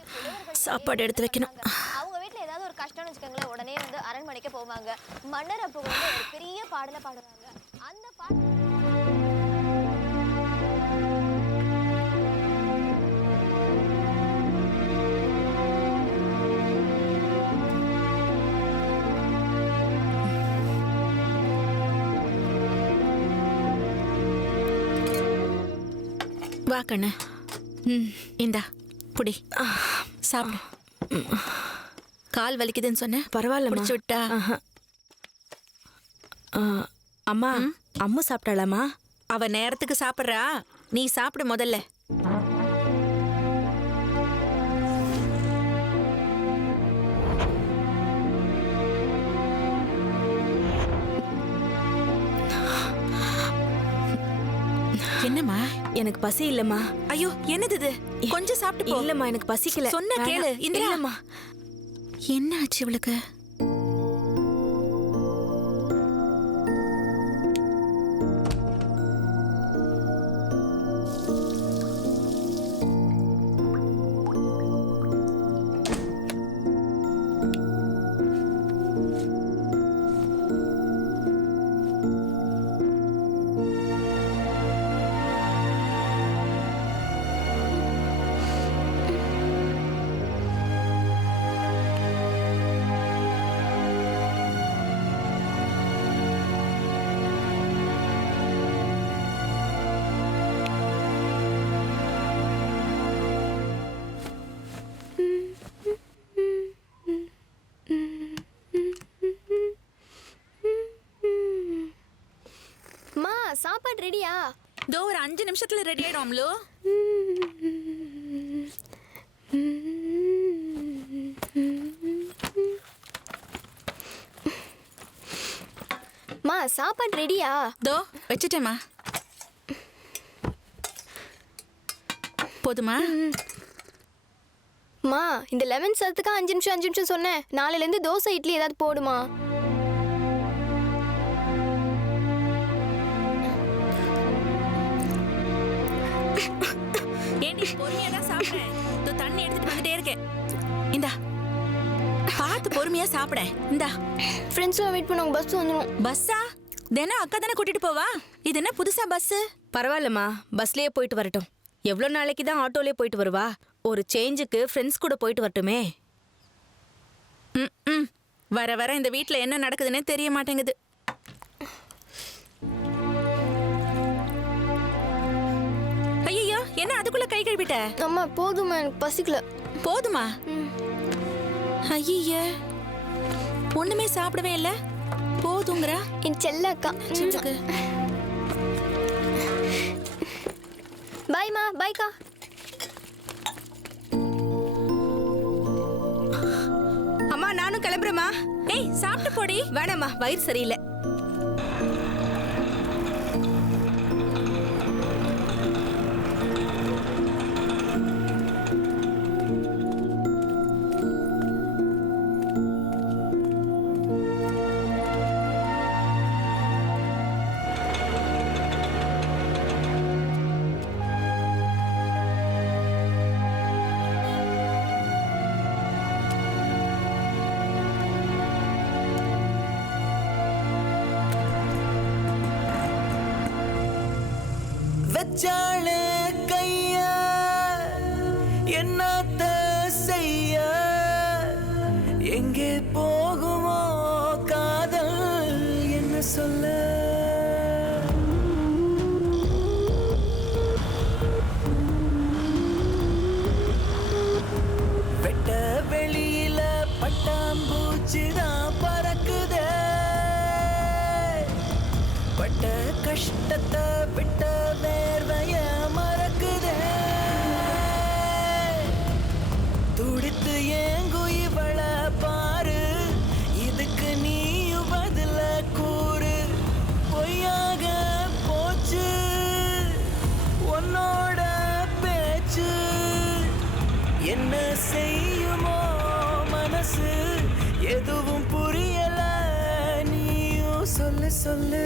சாப்பாடு எடுத்து வைக்கணும். அவங்க வீட்டுல ஏதாவது ஒரு கஷ்டம்னு வச்சுக்கோங்களேன், உடனே வந்து அரண்மனைக்கு போவாங்க. மன்னரை புகழ்ந்து ஒரு பெரிய பாடலை பாடுவாங்க. அந்த பாடல் வா கண்ணு. இந்தா புடி, சாப்பிடு. கால் வலிக்குதுன்னு சொன்னேன், பரவாயில்ல பிடிச்சி விட்டா? அம்மா, அம்மு சாப்பிட்டாளாமா? அவ நேரத்துக்கு சாப்பிட்றா, நீ சாப்பிடு முதல்ல. என்னம்மா? எனக்கு பசி இல்லம்மா. ஐயோ, என்னது இது? கொஞ்சம் சாப்பிட்டு போ. இல்லம்மா, எனக்கு பசிக்கல. சொன்ன கேளு. இல்லம்மா. என்ன ஆச்சு இவளுக்கு? சாப்பாடு ரெடியா? தோ ஒரு 5 நிமிஷத்துல ரெடி ஆயிடும் அம்லு. மா சாப்பாடு ரெடியா? தோ வச்சிட்டேம்மா. போதுமா? மா இந்த லெமன் சாதத்துக்கு 5 நிமிஷம் சொன்னேன். நாளையிலேருந்து தோசை இட்லி ஏதாவது போடுமா? ஏண்டி பொறுமையா தான் சாப்பிடுறேன். தோ தண்ணி எடுத்துட்டு வந்துட்டே இருக்கேன். இந்தா பார்த்து பொறுமையா சாப்பிட. இந்தா ஃப்ரெண்ட்ஸ்லாம் வெயிட் பண்ணுவாங்க. பஸ் வந்துடும். பஸ்ஸா? தினம் அக்கா தானே கூட்டிட்டு போவா. இது என்ன புதுசா பஸ்? பரவாயில்லம்மா, பஸ்லயே போயிட்டு வரட்டும். எவ்வளோ நாளைக்கு தான் ஆட்டோலயே போயிட்டு வருவா? ஒரு சேஞ்சுக்கு ஃப்ரெண்ட்ஸ் கூட போயிட்டு வரட்டுமே. வர வர இந்த வீட்டில் என்ன நடக்குதுன்னே தெரிய மாட்டேங்குது. ஐயோ, என்ன அதுக்குள்ள கை கழுவிட்ட? அம்மா போதுமா, எனக்கு பசிக்கல. போதுமா? ஐய, ஒண்ணுமே சாப்பிடவே இல்ல. போதுங்கறா என் செல்ல அக்கா. பாய்மா. பாய்க்கா. அம்மா நானும் கிளம்புறேம்மா. ஏய் சாப்பிட்டு போடி. வேணாம்மா, வயிறு சரியில்லை. வச்சாளே கைய என்னத்த செய்ய, எங்கே போகுமோ காதல் என்ன சொல்ல. வெட்ட வெளியில பட்டாம்பூச்சிதான் பறக்குதே, பட்ட கஷ்டத்தை விட்ட வேர்வைய மறக்குதே, துடித்து ஏங்கு இவள பாரு, இதுக்கு நீயும் பதில கூறு. பொய்யாக போச்சு உன்னோட பேச்சு, என்ன செய்யுமோ மனசு எதுவும் புரியல, நீயும் சொல்லு சொல்லு.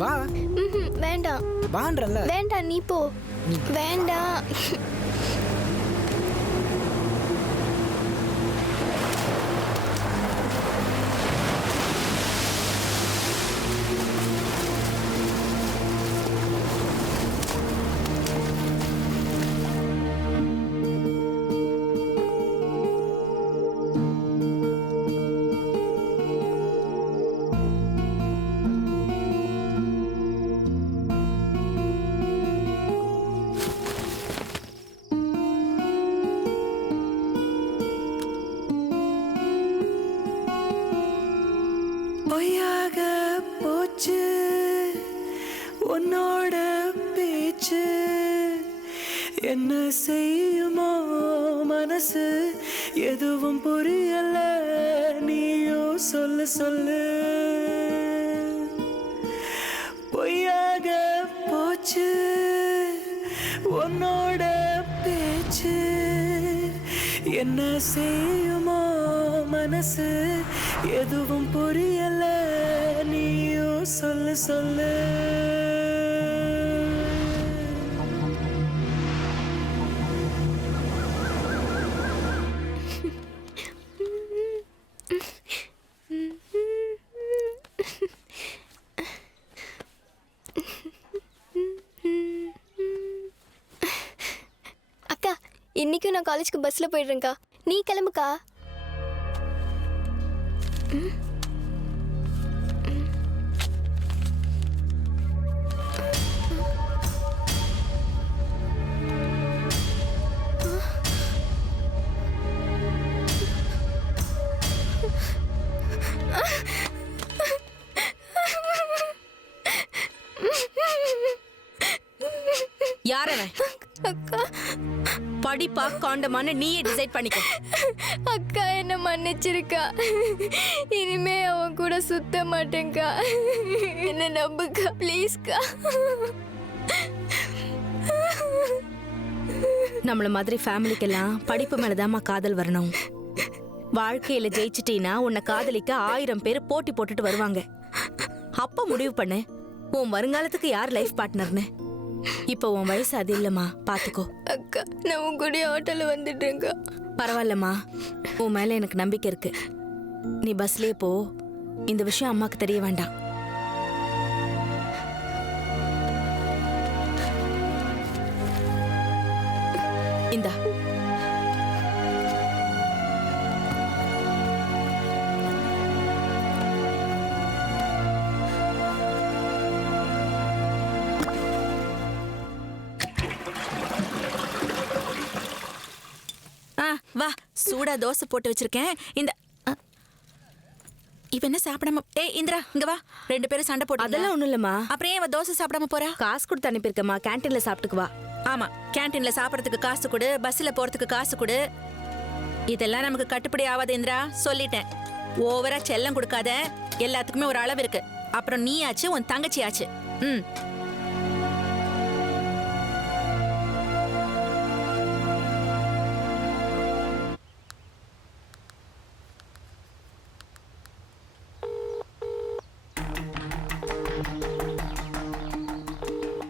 வா. வேண்டாம். வான்றல்ல. வேண்டாம், நீ போ. வேண்டாம். பொய்யாக போச்சு உன்னோட பேச்சு, என்ன செய்யுமோ மனசு எதுவும் புரியல, நீயும் சொல்லு சொல்லு. பொய்யாக போச்சு உன்னோட பேச்சு, என்ன செய்யுமோ மனசு எதுவும் புரியல, நீயும் சொல்லு சொல்லு. அக்கா, இன்னைக்கும் நான் காலேஜ்க்கு பஸ்ல போயிடுறேன்க்கா. நீ கிளம்புக்கா. யார் அவன்? அக்கா படிப்பா காண்டமான நீயே டிசைட் பண்ணிக்கோ. அக்கா என்ன மன்னிச்சிருக்கா. இனிமே அவன் கூட சுத்த மாட்டேங்க்கா. என்ன நம்புக்கா ப்ளீஸ்க்கா. நம்மள மாதிரி ஃபேமிலிக்கெல்லாம் படிப்பு மேலதாம்மா காதல் வரணும். வாழ்க்கையில ஜெயிச்சிட்டீனா உன்னை காதலிக்க 1000 பேர் போட்டி போட்டுட்டு வருவாங்க. அப்ப முடிவு பண்ணு உன் வருங்காலத்துக்கு யார் லைஃப் பார்ட்னர்னு. இப்போ உன் வயசு அது இல்லம்மா, பாத்துக்கோ. அக்கா நான் உன் கூட ஆட்டோல வந்துட்டேங்க்கா. பரவாயில்லம்மா, உன் மேல எனக்கு நம்பிக்கை இருக்கு. நீ பஸ்லயே போ. இந்த விஷயம் அம்மாக்கு தெரிய வேண்டாம். இந்தா. வா, சூடா தோசை போட்டு வச்சிருக்கேன். இந்த இவ என்ன சாப்பிடாம? ஏய் இந்திரா, இங்க வா. 2 பேரும் சண்டை போட்டு. அதெல்லாம் ஒண்ணும் இல்லம்மா. அப்புறம் ஏன் தோசை சாப்பிடாம போறா? காசு கொடுத்து அனுப்பியிருக்கேம்மா, கேன்டீன்ல சாப்பிட்டுக்குவா. ஆமா, கேன்டீன்ல சாப்பிடறதுக்கு காசு கொடு, பஸ்ல போறதுக்கு காசு கொடு. இதெல்லாம் நமக்கு கட்டுப்படி ஆகாது இந்திரா, சொல்லிட்டேன். ஓவரா செல்லம் கொடுக்காத. எல்லாத்துக்குமே ஒரு அளவு இருக்கு. அப்புறம் நீ ஆச்சு, உன் தங்கச்சி ஆச்சு.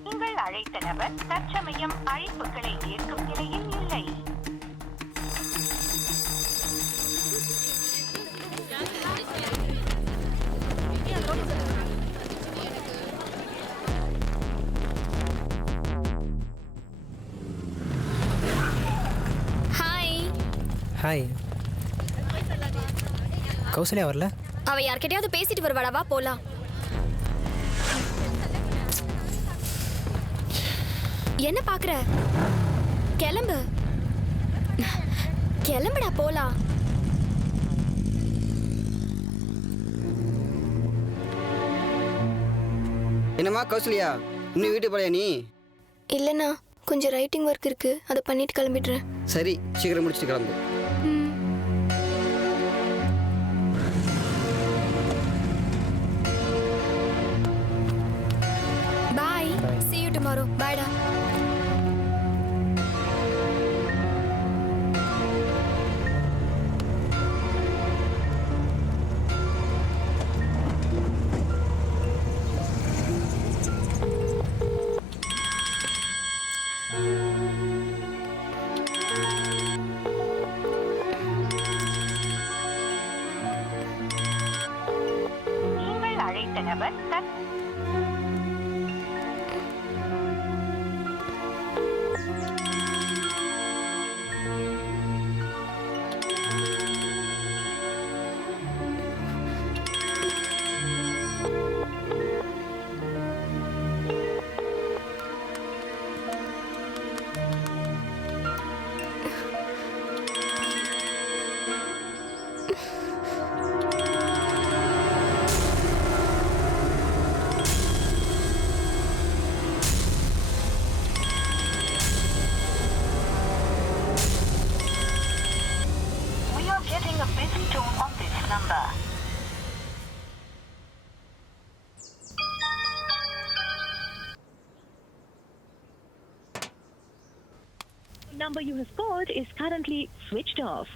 நீங்கள் அழைத்த நபர் தற்சமயம் அழைப்புகளை ஏற்கும் நிலையில் இல்லை. ஹாய். ஹாய். கௌசல்யா வரல? அவ யார்கிட்டயாவது பேசிட்டு வருவாடா, வா போலாம். என்ன பாக்குற? கிளம்பு கிளம்புடா போலாம். என்னம்மா கௌசல்யா, இன்னும் வீட்டு போலையா நீ? இல்லைண்ணா, கொஞ்சம் ரைட்டிங் ஒர்க் இருக்கு, அதை பண்ணிட்டு கிளம்பிடுறேன். சரி, சீக்கிரம் முடிச்சுட்டு கிளம்பு. பாய். See you tomorrow. Bye டா. நீங்கள் அழைத்த நபர் getting a busy tone on this number. The number you have called is currently switched off.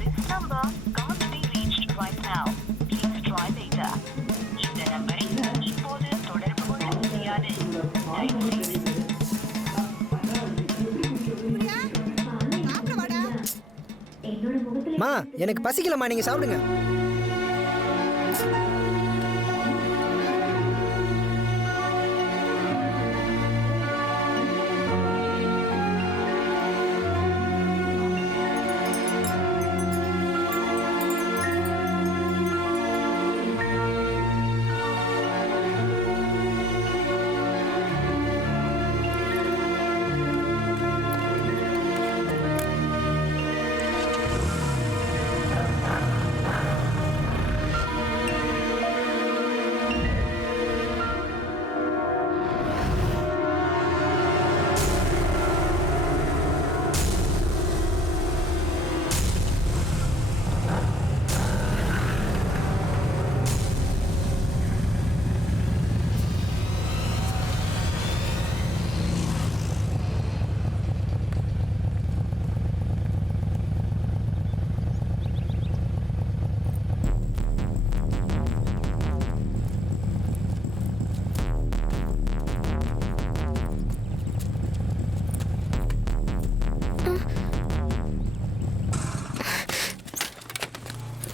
This number can't be reached right now. Please try later. இந்த நம்பரை இப்போது தொடர்பு கொள்ள முடியாது. மா, எனக்கு பசிக்கலம்மா, நீங்க சாப்பிடுங்க.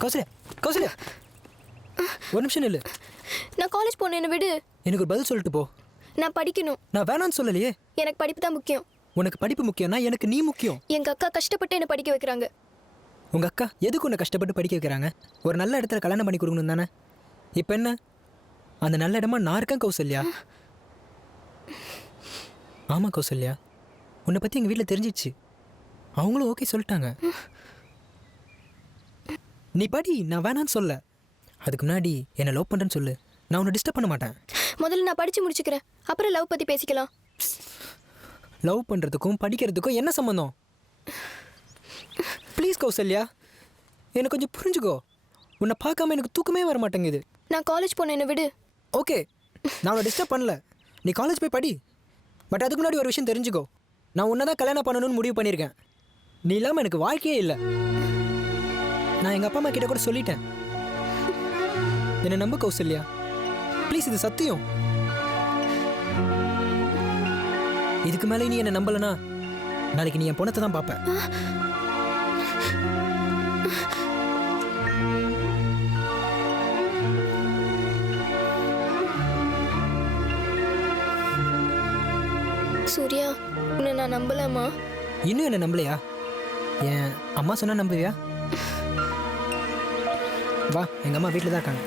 கௌசல்யா கௌசல்யா ஒரு நிமிஷம் இல்லை. நான் காலேஜ் போனேன், என்னை விடு. எனக்கு ஒரு பதில் சொல்லிட்டு போ. நான் படிக்கணும். நான் வேணான்னு சொல்லலையே. எனக்கு படிப்பு தான் முக்கியம். உனக்கு படிப்பு முக்கியம்னா எனக்கு நீ முக்கியம். எங்க அக்கா கஷ்டப்பட்டு என்னை படிக்க வைக்கிறாங்க. உங்க அக்கா எதுக்கு உன்னை கஷ்டப்பட்டு படிக்க வைக்கிறாங்க? ஒரு நல்ல இடத்துல கல்யாணம் பண்ணி கொடுக்கணும் தானே. இப்போ என்ன, அந்த நல்ல இடமா நான் இருக்கேன் கௌசல்யா. ஆமாம் கௌசல்யா, உன்னை பற்றி எங்கள் வீட்டில் தெரிஞ்சிடுச்சு. அவங்களும் ஓகே சொல்லிட்டாங்க. நீ படி, நான் வேணான்னு சொல்ல. அதுக்கு முன்னாடி என்னை லவ் பண்ணுறேன்னு சொல்லு, நான் உன்னை டிஸ்டர்ப் பண்ண மாட்டேன். முதல்ல நான் படித்து முடிச்சுக்கிறேன், அப்புறம் லவ் பற்றி பேசிக்கலாம். லவ் பண்ணுறதுக்கும் படிக்கிறதுக்கும் என்ன சம்மந்தம்? ப்ளீஸ் கௌசல்யா, என்னை கொஞ்சம் புரிஞ்சுக்கோ. உன்னை பார்க்காம எனக்கு தூக்கமே வர மாட்டேங்குது. நான் காலேஜ் போனேன், என்னை விடு. ஓகே, நான் உன்னை டிஸ்டர்ப் பண்ணல. நீ காலேஜ் போய் படி. பட் அதுக்கு முன்னாடி ஒரு விஷயம் தெரிஞ்சுக்கோ. நான் உன்னை தான் கல்யாணம் பண்ணணும்னு முடிவு பண்ணியிருக்கேன். நீ இல்லாமல் எனக்கு வாழ்க்கையே இல்லை. நான் எங்கள் அப்பா அம்மா கிட்ட கூட சொல்லிட்டேன். என்னை நம்ப கௌசல்யா, ப்ளீஸ், இது சத்தியம். இதுக்கு மேலே நீ என்னை நம்பலனா நாளைக்கு நீ என் பொண்ணத்தை தான் பார்ப்பேன். சூர்யா, உன்னை நான் நம்பலாமா? இன்னும் என்ன நம்பலையா? என் அம்மா சொன்னா நம்புவியா? வா, எங்கள் அம்மா வீட்டில் தான் இருக்காங்க.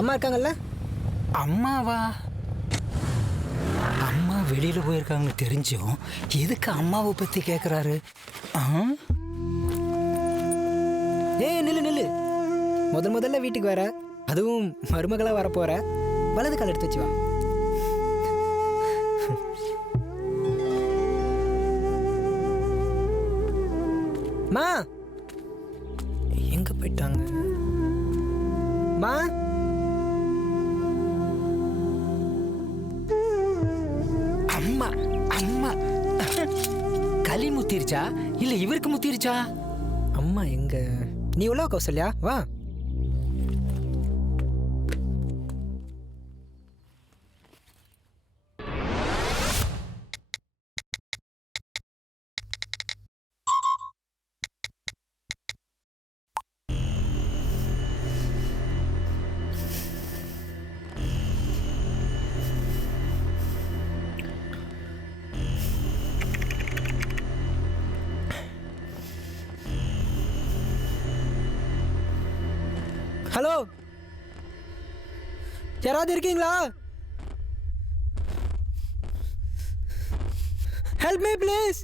அம்மா இருக்காங்கல்ல? அம்மாவா? அம்மா வெளியில் போயிருக்காங்கன்னு தெரிஞ்சும் எதுக்கு அம்மாவை பற்றி கேட்குறாரு? நில்லு நில்லு. முதல்ல வீட்டுக்கு வர, அதுவும் மருமகளாக வரப்போற. வலது கால் எடுத்து வச்சு வா. மா எங்க போயிட்டாங்க? மா அம்மா அம்மா களி முத்திருச்சா இல்லை இவருக்கு முத்திருச்சா? அம்மா எங்க? நீ உள்ள கௌசல்யா, வா. ஹலோ, யாராவது இருக்கீங்களா? Help me please.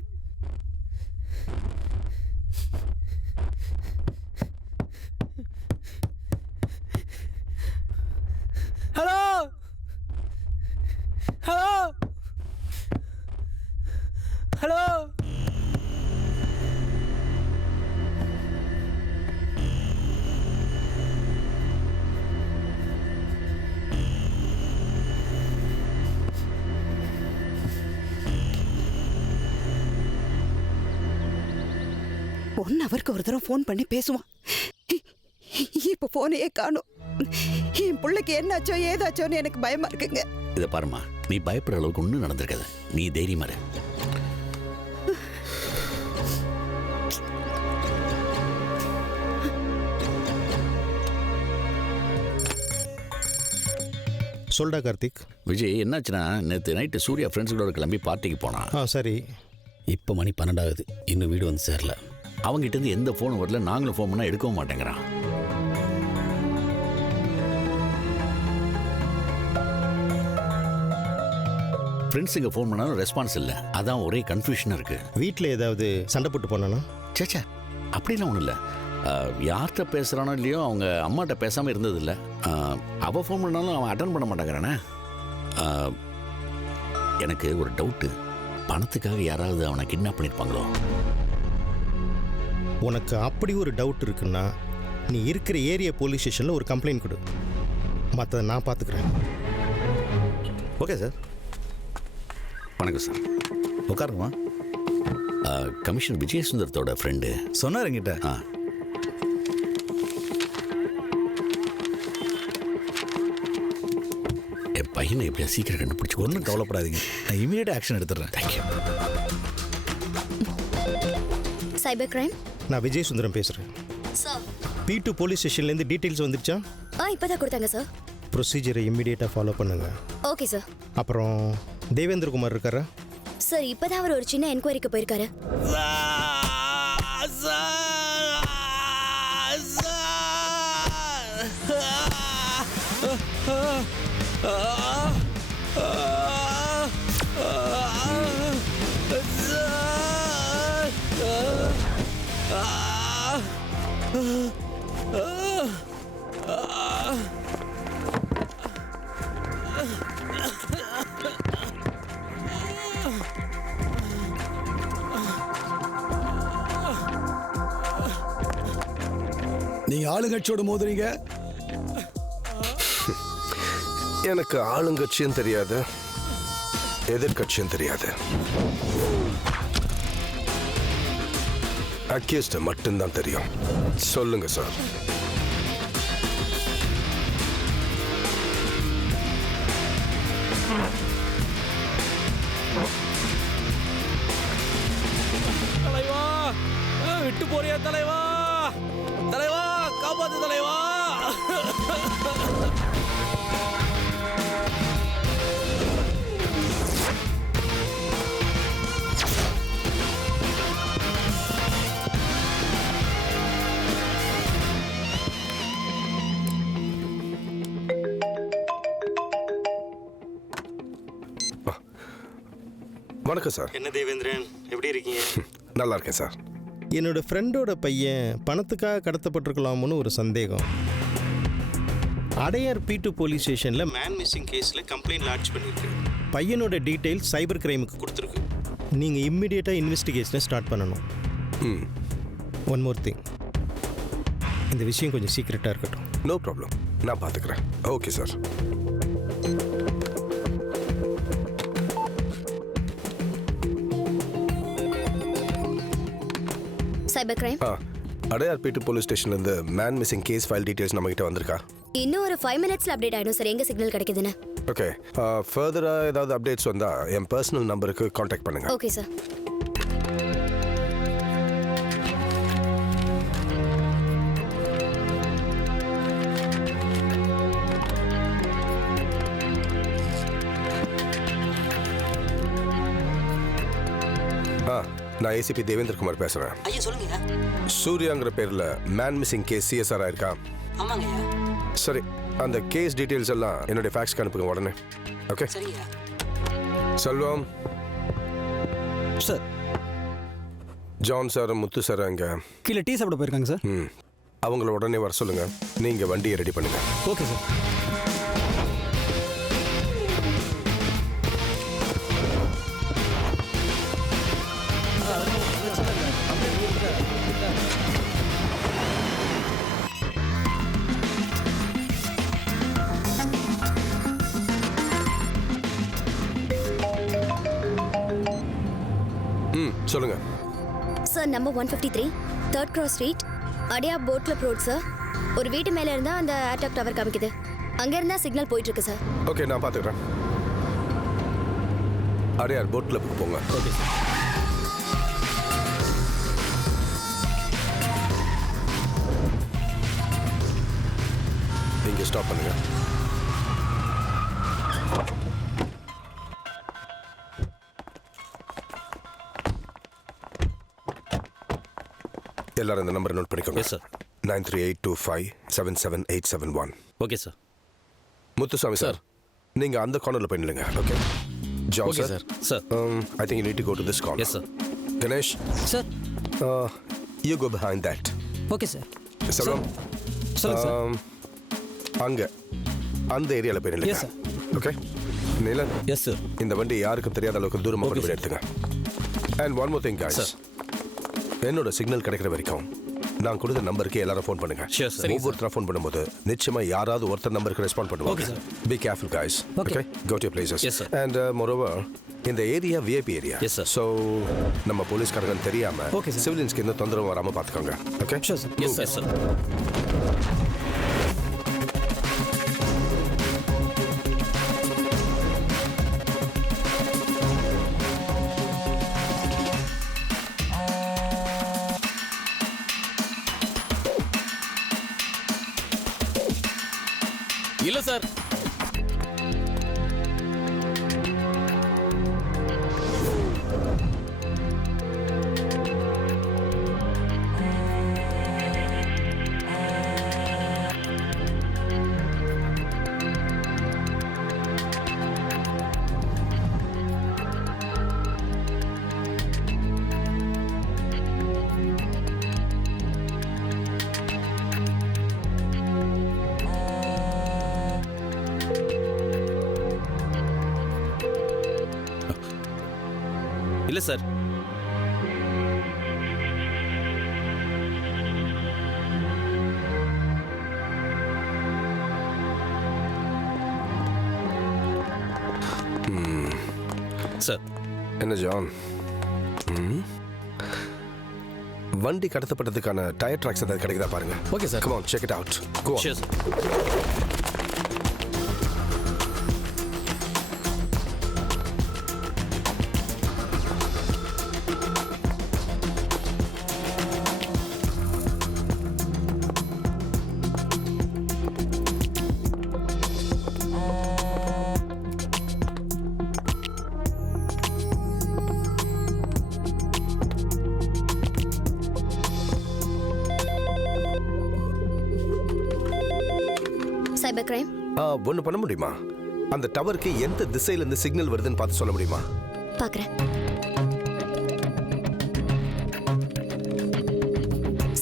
Hello hello hello. அவருக்கு ஒரு தடவை ஃபோன் பண்ணி பேசுவான். இப்போ ஃபோனையே காணும். என் பிள்ளைக்கு என்னாச்சோ ஏதாச்சோன்னு எனக்கு பயமா இருக்குங்க. இதை பாருமா, நீ பயப்படுற அளவுக்கு ஒன்றும் நடந்திருக்காது. நீ தைரியமா இரு. சொல்டா கார்த்திக். விஜய், என்னாச்சுன்னா நேற்று நைட்டு சூர்யா ஃப்ரெண்ட்ஸுகளோட கிளம்பி பார்ட்டிக்கு போனான். சரி. இப்போ மணி 12 ஆகுது, இன்னும் வீடு வந்து சேரல. அவங்ககிட்ட எந்த ஃபோனும் வரல. நாங்களும் ஃபோன் பண்ணால் எடுக்கவும் மாட்டேங்கிறான். ஃப்ரெண்ட்ஸுங்க ஃபோன் பண்ணாலும் ரெஸ்பான்ஸ் இல்லை. அதான் ஒரே கன்ஃபியூஷனாக இருக்குது. வீட்டில் ஏதாவது சண்டை போட்டு போனானா? சேச்சா, அப்படிலாம் ஒன்றும் இல்லை. யார்கிட்ட பேசுகிறானோ இல்லையோ அவங்க அம்மாட்ட பேசாமல் இருந்ததில்லை. அவள் ஃபோன் பண்ணாலும் அவன் அட்டன் பண்ண மாட்டேங்கிறானே. எனக்கு ஒரு டவுட்டு, பணத்துக்காக யாராவது அவனை கிட்னாப் பண்ணியிருப்பாங்களோ? உனக்கு அப்படி ஒரு டவுட் இருக்குன்னா நீ இருக்கிற ஏரியா போலீஸ் ஸ்டேஷனில் ஒரு கம்ப்ளைண்ட் கொடு, மற்றதை நான் பார்த்துக்கிறேன். Okay sir. வணக்கம் சார். உட்காருமா. கமிஷனர் விஜயசுந்தரத்தோட ஃப்ரெண்டு சொன்னார் என்கிட்ட. என் பையனை எப்படியா சீக்கிரம் கண்டுபிடிச்சி. ஒன்றும் கவலைப்படாதீங்க, நான் இமீடியட் ஆக்ஷன் எடுத்துடுறேன். தேங்க்யூ. சைபர் கிரைம், நான் விஜய் சுந்தரம் பேசுகிறேன். சார். P2 போலீஸ் ஸ்டேஷன்லேருந்து டீட்டெயில்ஸ் வந்துருச்சா? இப்போதான் கொடுத்தாங்க சார். ப்ரொசீஜரை இம்மிடியேட்டாக ஃபாலோ பண்ணுங்க. Okay sir. அப்புறம் தேவேந்திரகுமார் இருக்காரா? சார் இப்போதான் அவர் ஒரு சின்ன என்கொயரிக்கு போயிருக்காரு. நீங்க ஆளுங்கட்சியோட மோதுறீங்க. எனக்கு ஆளுங்கட்சியும் தெரியாது, எதிர்கட்சியும் தெரியாது. அக்யூஸ்ட மட்டும்தான் தெரியும். சொல்லுங்க சார். தலைவா, விட்டு போறியா தலைவா? தலைவா, காப்பாத்து தலைவா. வணக்கம் சார். என்ன தேவேந்திரன், எப்படி இருக்கீங்க? நல்லா இருக்கேன் சார். என்னோட ஃப்ரெண்டோட பையன் பணத்துக்காக கடத்தப்பட்டிருக்கலாம்னு ஒரு சந்தேகம். அடையார் P2 போலீஸ் ஸ்டேஷனில் மேன் மிஸ்ஸிங் கேஸில் கம்ப்ளைண்ட் லாட்ஜ் பண்ணியிருக்கு. பையனோட டீட்டெயில்ஸ் சைபர் கிரைமுக்கு கொடுத்துருக்கு. நீங்கள் இம்மிடியேட்டாக இன்வெஸ்டிகேஷனை ஸ்டார்ட் பண்ணணும். ஒன் மோர் திங், இந்த விஷயம் கொஞ்சம் சீக்ரெட்டாக இருக்கட்டும். நோ ப்ராப்ளம், நான் பார்த்துக்கிறேன். Okay sir. Cyber crime, Adyar P2 police ஸ்டேஷன்லேருந்து man missing case file details நம்மகிட்ட வந்திருக்கா? இன்னும் ஒரு 5 மினிட்ஸ்ல அப்டேட் ஆயிடும் சார். எங்க சிக்னல் கிடைக்குதுன்னு. ஓகே, ஃபர்தராக ஏதாவது அப்டேட்ஸ் வந்தால் என் பர்சனல் நம்பருக்கு காண்டாக்ட் பண்ணுங்கள். Okay sir. நான் ஏசிபி தேவேந்திரகுமார் பேசுகிறேன். ஐயா சொல்லுங்க. சூர்யாங்கிற பேரில் மேன் மிஸ்ஸிங் கேஸ் CSR ஆயிருக்கா? ஆமாங்க ஐயா. சரி, அந்த கேஸ் டீட்டெயில்ஸ் எல்லாம் என்னுடைய ஃபேக்ஸ்க்கு அனுப்புங்க உடனே. ஓகே சரிங்க. செல்வம் சார். ஜான் சார், முத்து சார் அங்கே கீழே டீ சாப்பிட போயிருக்காங்க சார். அவங்கள உடனே வர சொல்லுங்கள். நீங்கள் வண்டியை ரெடி பண்ணுங்க. Okay sir. சொல்லுங்க sir. Number 153 3rd Cross Street, Adyar boat club road sir. ஒரு வீட்டு மேலே இருந்தால் அந்த ஏர்டாக் டவர் காமிக்குது. அங்கே இருந்தால் சிக்னல் போயிட்டு இருக்கு சார். ஓகே, நான் பார்த்துக்கிறேன். அடையார் போட் கிளப்புக்கு போங்க. Okay sir. இங்கே ஸ்டாப் பண்ணுங்க. எல்லாரும் இந்த நம்பரை நோட் பண்ணிக்கோங்க. Sir. 9382577871. Okay sir. Muthusamy sir, நீங்கள் அந்த கார்னரில் போய் நில்லுங்க. Okay ஜாவ் Okay, sir. Sir. I think you need to go to this corner. Yes, sir. Ganesh. Sir. You go behind that. Okay sir. Selvam. சொல்லுங்க சார். அங்கே அந்த ஏரியாவில் போய் நில்லுங்க. Yes, sir. Okay Neelan. Yes sir. இந்த வண்டி யாருக்கும் தெரியாத அளவுக்கு தூரமாக கொண்டு போய் எடுத்துங்க. And one more thing guys. Sir. என்னோட சிக்னல் கிடைக்கிற வரைக்கும் நான் கொடுத்த நம்பருக்கு எல்லாரும் ஃபோன் பண்ணுங்க. ஒவ்வொருத்தரா ஃபோன் பண்ணும்போது நிச்சயமா யாராவது ஒருத்தர் நம்பருக்கு ரெஸ்பாண்ட் பண்ணுவாங்க. Be careful guys. Okay, go to your places. And moreover இந்த ஏரியா விஐபி ஏரியா. ஸோ நம்ம போலீஸ்காரங்க தெரியாம சிவிலியன்ஸ்க்கு எந்த தொந்தரவும் வராம பார்த்துக்கோங்க. Okay, sure sir. Yes sir. இல்ல சார். இல்ல சார். சார் என்ன ஜான், வண்டி கடத்தப்பட்டதுக்கான டயர் ட்ராக்ஸ் ஏதாவது கிடைக்குதா பாருங்க. Okay sir. Come on, check it out. Go on. Sure sir. Cyber crime. ஒன்று பண்ண முடியுமா? அந்த டவருக்கு எந்த திசையில இருந்து சிக்னல் வருதுன்னு பார்த்து சொல்ல முடியுமா? பார்க்குறேன்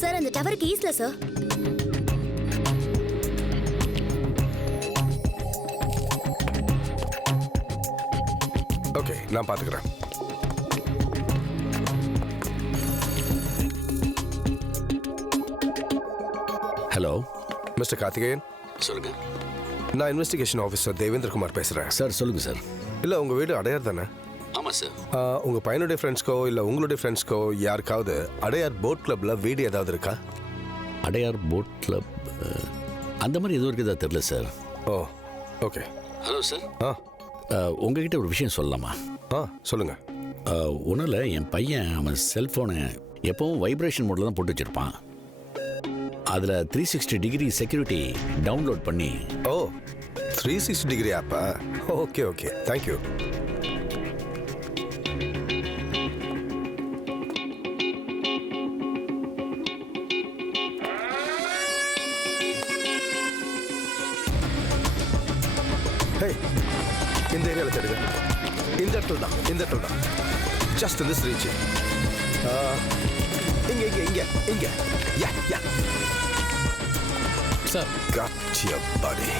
சார். அந்த டவருக்கு ஈஸ்ட்ல சார். ஓகே, நான் பார்த்துக்கிறேன். Hello mister Karthikeyan. சொல்லுங்க. நான் இன்வெஸ்டிகேஷன் ஆஃபீஸர் தேவேந்திரகுமார் பேசுகிறேன். சார் சொல்லுங்க சார். இல்லை, உங்கள் வீடு அடையார் தானே? ஆமாம் சார். உங்கள் பையனுடைய ஃப்ரெண்ட்ஸ்க்கோ இல்லை உங்களுடைய ஃப்ரெண்ட்ஸ்க்கோ யாருக்காவது அடையார் போட் கிளப்பில் வீடு ஏதாவது இருக்கா? அடையார் போட் கிளப் அந்த மாதிரி எதுவும் இருக்குதா தெரியல சார். ஓ, ஓகே. Hello sir. உங்ககிட்ட ஒரு விஷயம் சொல்லலாமா? சொல்லுங்கள். ஒன்றும் இல்லை, என் பையன் அவன் செல்ஃபோனை எப்போவும் வைப்ரேஷன் மோடில் தான் போட்டு வச்சுருப்பான். அதில் 360 டிகிரி செக்யூரிட்டி டவுன்லோட் பண்ணி. ஓ, 360 டிகிரி ஆப்பா? Okay okay, thank you. ஹே, இந்த ஏரியாவில் தேடுங்க. இந்த இடத்துல தான், இந்த இடத்துல தான். Just in this region. இங்கே இங்கே இங்கே இங்கே. யா யா Sir. Got your buddy.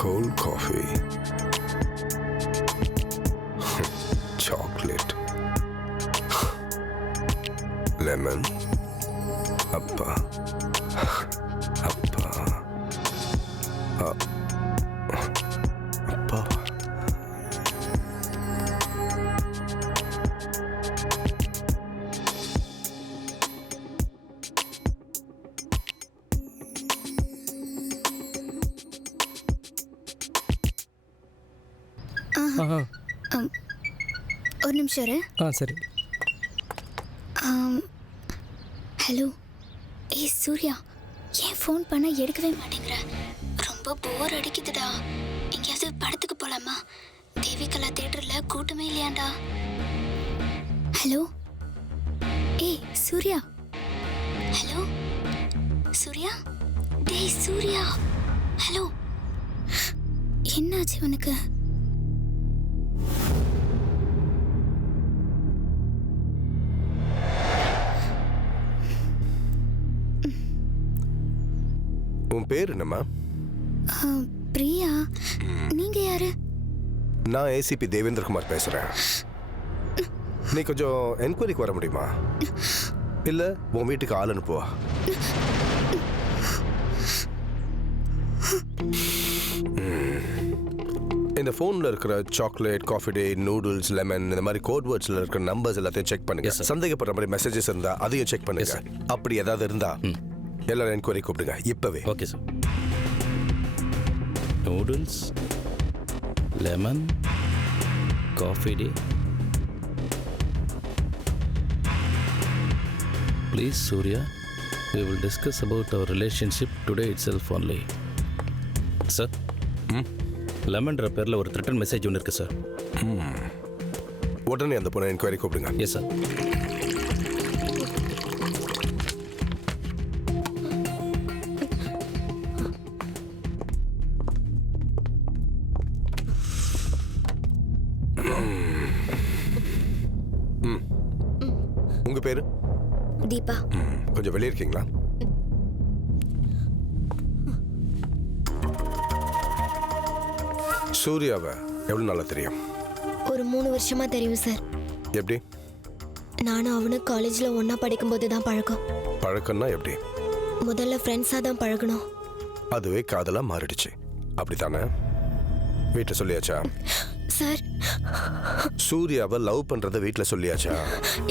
Cold coffee. Chocolate. Lemon. Appa. Appa. Appa. ஒரு நிமிஷம் இரு. சரி. ஹலோ. ஏய் சூர்யா, ஏன் ஃபோன் பண்ண எடுக்கவே மாட்டேங்கிற? ரொம்ப போர் அடிக்குதுடா. எங்கேயாவது படத்துக்கு போகலாமா? தேவிகலா தியேட்டரில் கூட்டமே இல்லையாண்டா. ஹலோ. ஏய் சூர்யா. ஹலோ சூர்யா. டேய் சூர்யா. ஹலோ. என்னாச்சு உனக்கு? உன் பேர் என்னம்மா? பிரியா நீங்க யாரு? நான் ஏசிபி தேவேந்திரகுமார் பேசுறேன். நீ கொஞ்சம் என்கொயரிக்கு வர முடியுமா? இல்ல உன் வீட்டுக்கு ஆள் அனுப்புவா? இந்த ஃபோனில் இருக்கிற chocolate, coffee day, noodles, lemon இந்த மாதிரி கோட் வேர்ட்ஸில் இருக்கிற நம்பர்ஸ் எல்லாத்தையும் செக் பண்ணுங்க. சந்தேகப்படுற மாதிரி மெசேஜஸ் இருந்தா அதையும் செக் பண்ணுங்க. அப்படி ஏதாவது இருந்தா எல்லாரும் என்கொயரி கூப்பிடுங்க இப்பவே. Okay sir. Noodles, lemon, coffee day. Please, Surya, we will discuss about our relationship today itself only. Sir, லெமன்ற பேரில் ஒரு த்ரிட்டன் மெசேஜ் ஒன்று இருக்குது சார். உடனே அந்த பொண்ணை என்கொயரி கூப்பிடுங்க. Yes sir. உங்க பேரு? தீபா. கொஞ்சம் வெளியே இருக்கீங்களா? சூர்யாவை எவ்வளவு நாளா தெரியும்? ஒரு 3 வருஷமா தெரியும் சார். எப்படி? நானும் அவனும் காலேஜ்ல ஒண்ணா படிக்கும்போது தான் பழக்கம். பழக்கம்னா எப்படி? முதல்ல ஃப்ரெண்ட்ஸா தான் பழகணும். அதுவே காதலா மாறிடுச்சு, அப்படித்தானே? வீட்டில் சொல்லியாச்சா? சார், சூர்யாவை லவ் பண்றத வீட்டில் சொல்லியாச்சா?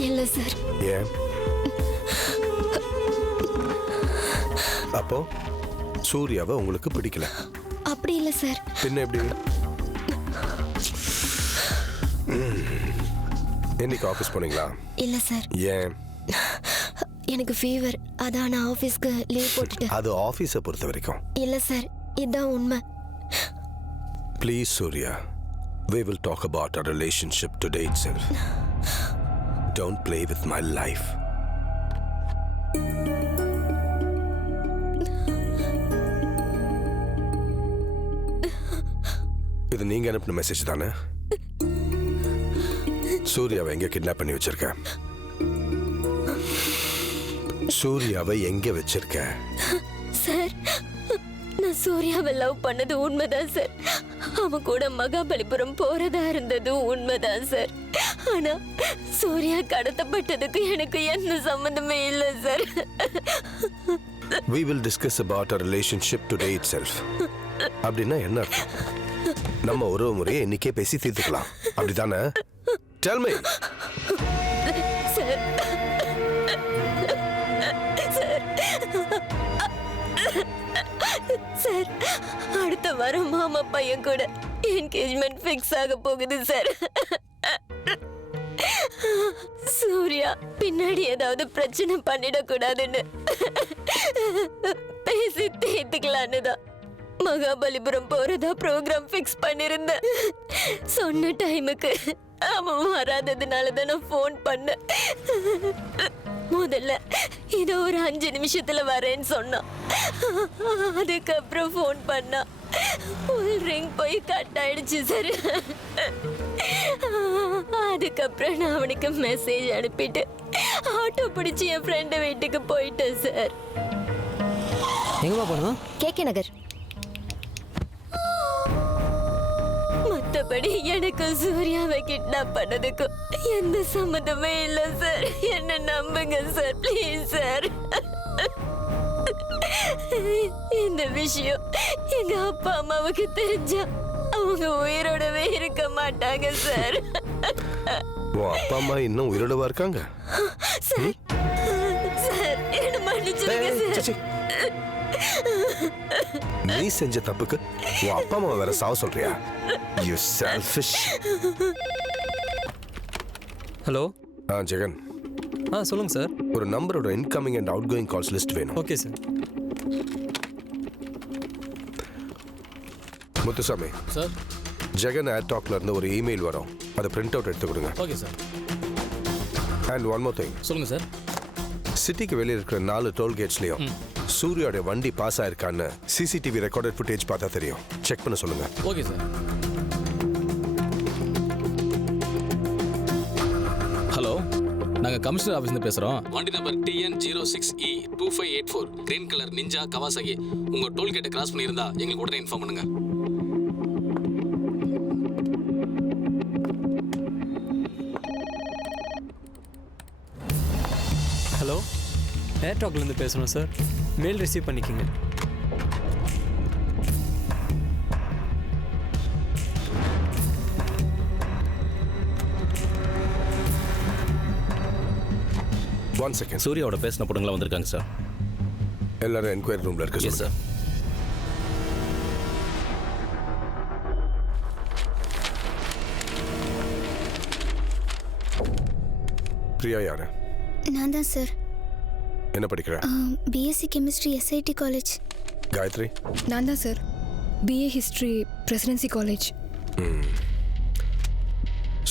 இல்ல சார். ஏன்? அப்போ சூர்யாவை உங்களுக்கு பிடிக்கல? அப்படி இல்ல சார். பின்ன எப்படி? இன்னைக்கு ஆஃபீஸ் போனீங்களா? இல்ல சார். ஏன்? எனக்கு ஃபீவர், அதான் நான் ஆஃபீஸ்க்கு லீவ் போட்டுட்டேன். அது ஆஃபீஸை பொறுத்த வரைக்கும். இல்ல சார், இதுதான் உண்மை. Please Surya, we will talk about our relationship today itself. Don't play with my life. இது நீங்க அனுப்பின மெசேஜ் தானே? சூர்யாவை எங்க கிட்னாப் பண்ணி வச்சிருக்க? சூர்யாவை எங்க வச்சிருக்க? சார், நான் சூர்யாவை லவ் பண்ணது உண்மைதான் சார். அவன் கூட மகாபலிபுரம் போறதா இருந்தது உண்மைதான் சார். ஆனா சூர்யா கடத்தப்பட்டதுக்கு எனக்கு எந்த சம்பந்தமே இல்லை sir. We will discuss about our relationship today itself. அப்படின்னா என்ன அர்த்தம்? நம்ம ஒரு முறையை இன்னைக்கே பேசி தீர்த்துக்கலாம், அப்படிதானே? Tell me. சார், சார், அடுத்த வாரம் மாமா பையன் கூட என்கேஜ்மெண்ட் ஃபிக்ஸ் ஆக போகுது சார். சூர்யா பின்னாடி ஏதாவது பிரச்சனை பண்ணிடக்கூடாதுன்னு பேசி தேத்துக்கலான்னு தான் மகாபலிபுரம் போறதா ப்ரோக்ராம் ஃபிக்ஸ் பண்ணிருந்தேன். சொன்ன டைமுக்கு அவன் வராததுனால தான் நான் ஃபோன் பண்ணேன். முதல்ல இதோ ஒரு 5 நிமிஷத்துல வரேன்னு சொன்னான். அதுக்கப்புறம் ஃபோன் பண்ணா ஃபுல் ரிங் போய் கட் ஆயிடுச்சு சார். அதுக்கப்புறம் நான் அவனுக்கு மெசேஜ் அனுப்பிட்டு ஆட்டோ பிடிச்சி என் ஃப்ரெண்டு வீட்டுக்கு போயிட்டேன் சார். எங்கம்மா போனோம்? கேகே நகர். மற்றபடி எனக்கு சூர்யாவை கிட்னாப் பண்ணதுக்கும் எந்த சம்மந்தமே இல்லை சார். என்ன நம்புங்க சார், ப்ளீஸ் சார். இந்த விஷயம் எங்க அப்பா அம்மாவுக்கு தெரிஞ்சா அவங்க உயிரோடவே இருக்க மாட்டாங்க சார். உன் அப்பா அம்மா இன்னும் உயிரோடவா இருக்காங்க? சார், சார் என்ன மன்னிச்சிடுங்க சார். நீ செஞ்ச தப்புக்கு உன் அப்பா அம்மா வேற சாவ சொல்றியா? You selfish. ஹலோ. ஜெகன். சொல்லுங்க சார். ஒரு நம்பரோட incoming and outgoing calls list வேணும். Okay sir. Muthusamy sir, Jagan air டாக்ல இருந்து ஒரு இமெயில் வரும், அதை பிரிண்ட் அவுட் எடுத்து கொடுங்க. Okay sir. And one more thing. சொல்லுங்க சார். சிட்டிக்கு வெளியே இருக்கிற 4 டோல்கேட்ஸ்லயும் சூர்யாவோட வண்டி பாஸ் ஆயிருக்கான்னு சிசிடிவி ரெக்கார்டட் ஃபுட்டேஜ் பார்த்தா தெரியும். செக் பண்ண சொல்லுங்க. Okay sir. ஹலோ, நாங்கள் கமிஷனர் ஆஃபீஸ்லேருந்து பேசுகிறோம். வண்டி number TN06E 2584 green colour ninja Kawasaki. உங்கள் டோல்கேட்டை கிராஸ் பண்ணியிருந்தா எங்களுக்கு உடனே இன்ஃபார்ம் பண்ணுங்க. ஹலோ, ஏர்டாக்லேருந்து பேசுகிறோம் சார். மெயில் ரிசீவ் பண்ணிக்கோங்க. One second. சூர்யாவோட பேசின பொண்ணுங்களாம் வந்திருக்காங்க சார். எல்லாரும் என்கொயரி ரூமில் இருக்கு சார். பிரியா யாரு? நான் தான் சார். என்ன படிக்கிற? BSc chemistry SIT college. Gayathri? நான் தான் sir. BA history presidency college.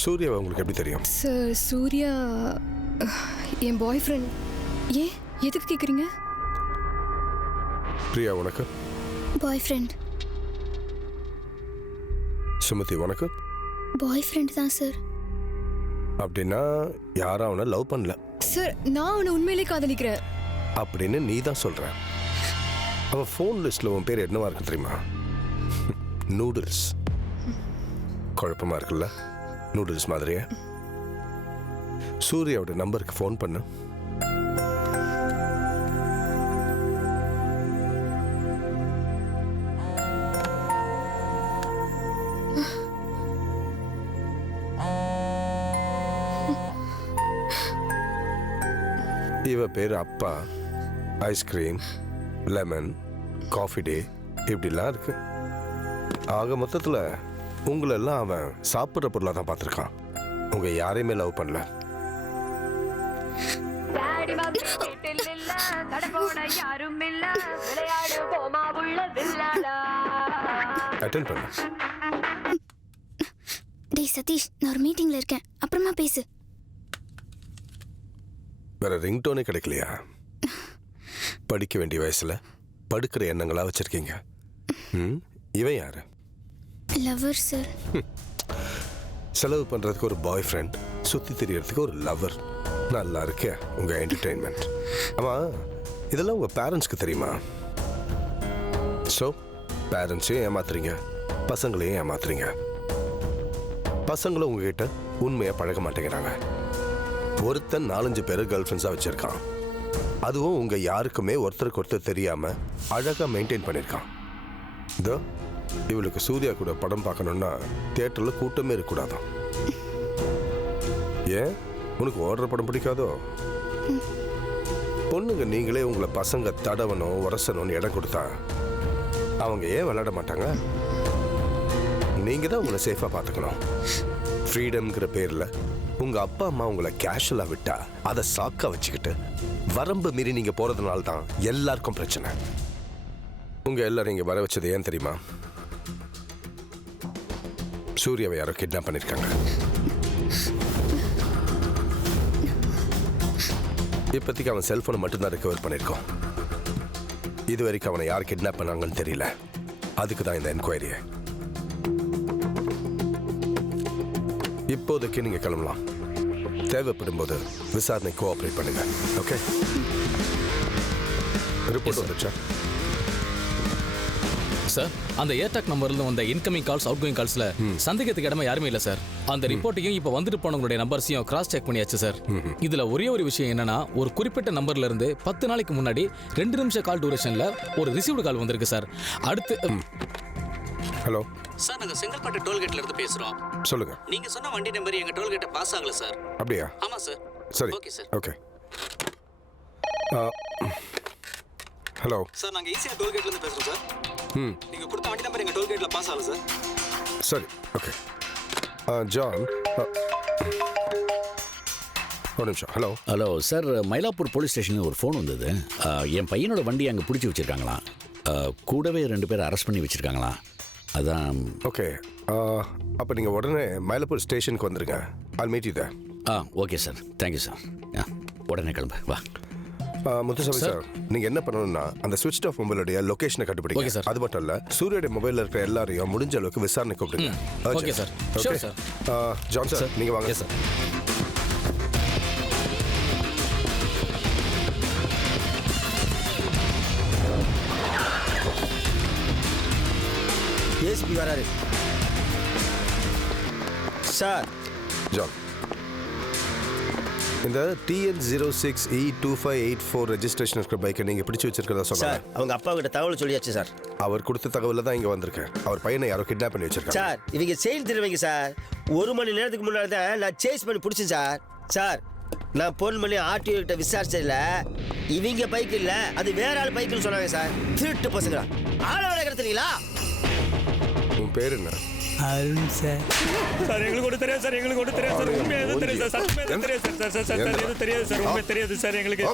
சூர்யாவை உங்களுக்கு எப்படி தெரியும்? சார் சூர்யா என் பாய் ஃப்ரெண்ட். ஏன் எதுக்கு கேட்குறீங்க? பிரியா உனக்கு? Boy friend. சுமதி உனக்கு? பாய் ஃப்ரெண்ட் தான் சார். அப்படின்னா யாரும் அவனை லவ் பண்ணல. சார் நான் அவனை உண்மையிலே காதலிக்கிறேன் அப்படின்னு நீ தான் சொல்ற. அவன் ஃபோன் லிஸ்ட்ல உன் பேர் என்னவா இருக்கு தெரியுமா? நூடுல்ஸ். குழப்பமா இருக்குல்ல? நூடுல்ஸ் மாதிரியே. சூர்யாவோட நம்பருக்கு ஃபோன் பண்ணு. இவ பேர் அப்பா, ஐஸ்கிரீம், லெமன், காஃபி டே இப்படிலாம் இருக்கு. ஆக மொத்தத்தில் உங்களெல்லாம் அவன் சாப்பிட்ற பொருளாக தான் பார்த்துருக்கான். உங்க யாரையுமே லவ் பண்ணல. அட்டெண்ட் பண்ணு. டேய் சதீஷ், நான் ஒரு மீட்டிங்ல இருக்கேன், அப்புறமா பேசு. வேற ரிங்டோனே கிடைக்கலையா? படிக்க வேண்டிய வயசுல படுக்கிற எண்ணங்களா வச்சிருக்கீங்க. இவன் யாரு? Lower sir. செலவு பண்றதுக்கு ஒரு பாய் ஃப்ரெண்ட், சுத்தி தெரியறதுக்கு ஒரு லவர். நல்லா இருக்கே உங்க என்டர்டெயின்மெண்ட். ஆமா, இதெல்லாம் உங்க பேரண்ட்ஸ்க்கு தெரியுமா? ஸோ பேரண்ட்ஸையும் ஏமாத்துறீங்க, பசங்களையும் ஏமாத்துறீங்க. பசங்களும் உங்ககிட்ட உண்மையா பழக மாட்டேங்கிறாங்க. ஒருத்தன் 4-5 பேரை கேர்ள் ஃப்ரெண்ட்ஸாக வச்சிருக்கான். அதுவும் உங்க யாருக்குமே ஒருத்தருக்கு ஒருத்தர் தெரியாம அழகா மெயின்டைன் பண்ணியிருக்கான். இதோ இவளுக்கு சூர்யா கூட படம் பார்க்கணும்னா தியேட்டர்ல கூட்டமே இருக்கக்கூடாதான். ஏன் உனக்கு ஓடுற படம் பிடிக்காதோ? பொண்ணுங்க நீங்களே உங்களை பசங்க தடவணும் உரசணும்னு இடம் கொடுத்தா அவங்க ஏன் விளையாட மாட்டாங்க? நீங்க தான் உங்களை சேஃபா பார்த்துக்கணும். ஃப்ரீடம்ங்கிற பேர்ல உங்க அப்பா அம்மா உங்களை கேஷுவலா விட்டா அதை சாக்கா வச்சுக்கிட்டு வரம்பு மீறி நீங்க போறதுனால தான் எல்லாருக்கும் பிரச்சனை. உங்க எல்லாரும் இங்க வர வச்சது ஏன் தெரியுமா? சூர்யாவை யாரோ கிட்னாப் பண்ணிருக்காங்க. இப்போதைக்கு அவன் செல்போனை மட்டும்தான் ரெக்கவர் பண்ணியிருக்கோம். இது வரைக்கும் அவனை யார் கிட்னாப் பண்ணாங்கன்னு தெரியல. அதுக்கு தான் இந்த என்கொயரி. இப்போதைக்கு நீங்க கிளம்பலாம். தேவைப்படும் போது விசாரணை கோஆபரேட் பண்ணுங்க. ஓகே? ரிப்போர்ட் வந்துச்சா சார்? அந்த ஏர்டாக் நம்பர்ல வந்த இன்கமிங் கால்ஸ் அவுட் கோயிங் கால்ஸ்ல சந்தேகத்துக்கு இடமா யாருமே இல்ல சார். அந்த ரிப்போர்ட்டையும் இப்ப வந்துட்டு போனவங்களுடைய நம்பர்ஸையும் கிராஸ் செக் பண்ணியாச்சு சார். இதுல ஒரே ஒரு விஷயம் என்னன்னா, ஒரு குறிப்பிட்ட நம்பர்ல இருந்து 10 நாளைக்கு முன்னாடி 2 நிமிஷம் கால் டியூரேஷன்ல ஒரு ரிசீவ்டு கால் வந்திருக்கு சார். அடுத்து ஹலோ சார், நாங்க செங்கல்பட்டு டோல்கேட்ல இருந்து பேசுறோம். சொல்லுங்க. நீங்க சொன்ன வண்டி நம்பர் எங்க டோல்கேட்டை பாஸ் ஆகல சார். அப்படியா? ஆமா சார். சரி, okay sir. Okay. Hello sir, நாங்க ஈஸியா டோல்கேட்ல இருந்து பேசுறோம் சார். நீங்க கொடுத்த வண்டி நம்பர் எங்க டோல்கேட்ல பாஸ் ஆகல சார். சரி, ஓகே. ஜான், ஒரு நிமிஷம். Hello hello sir, Mylapore police ஸ்டேஷனில் ஒரு ஃபோன் வந்தது. என் பையனோட வண்டி அங்கே பிடிச்சி வச்சுருக்காங்களாம். கூடவே 2 பேரை அரெஸ்ட் பண்ணி வச்சுருக்காங்களாம். அதான். ஓகே, அப்போ நீங்கள் உடனே மயிலாப்பூர் ஸ்டேஷனுக்கு வந்துடுங்க. I'll meet you there. Okay sir, thank you sir. உடனே கிளம்பு வா. முத்துசாமி சார், நீங்கள் என்ன பண்ணணும்னா அந்த ஸ்விட்ச் ஆஃப் மொபைலுடைய லொகேஷனை கண்டுபிடிங்க சார். அது மட்டும் இல்லை, சூர்யோட மொபைலில் இருக்கிற எல்லாரையும் முடிஞ்ச அளவுக்கு விசாரணை கூப்பிடுங்க. Okay sir. ஜான் சார், நீங்கள் வாங்க சார். ஏசிபி வராரு சார். ஜான், இந்த TN06E2584 ரெஜிஸ்ட்ரேஷன் இருக்கிற பைக்கை நீங்கள் பிடிச்சி வச்சிருக்கிறதா சார் சொன்னாங்க. அவங்க அப்பா கிட்ட தகவல் சொல்லியாச்சு சார். அவர் கொடுத்த தகவலில் தான் இங்கே வந்திருக்கேன். அவர் பையனை யாரோ கிட்னாப் பண்ணி வச்சிருக்காங்க. சார் இவங்க செயல் திருவைங்க சார். 1 மணி நேரத்துக்கு முன்னாடி தான் நான் சேஸ் பண்ணி பிடிச்சேன் சார். சார் நான் ஃபோன் பண்ணி ஆர்டிஓ கிட்ட விசாரிச்சதில்ல, இவங்க பைக் இல்ல அது வேற ஆள் பைக்குன்னு சொன்னாங்க சார். திருட்டு பசங்களா ஆள வர கிடத்துறீங்களா? உன் பேர் என்ன? அருண் சார். சார் எங்களுக்கு ஒன்றும் தெரியாது சார். எங்களுக்கு ஒன்றும் தெரியாது சார். உண்மையாக எதுவும் தெரியாது சார். சத்தியமாக எதுவும் தெரியாது சார். சார் சார் சார் எதுவும் தெரியாது சார். உண்மை தெரியாது சார். எங்களுக்கு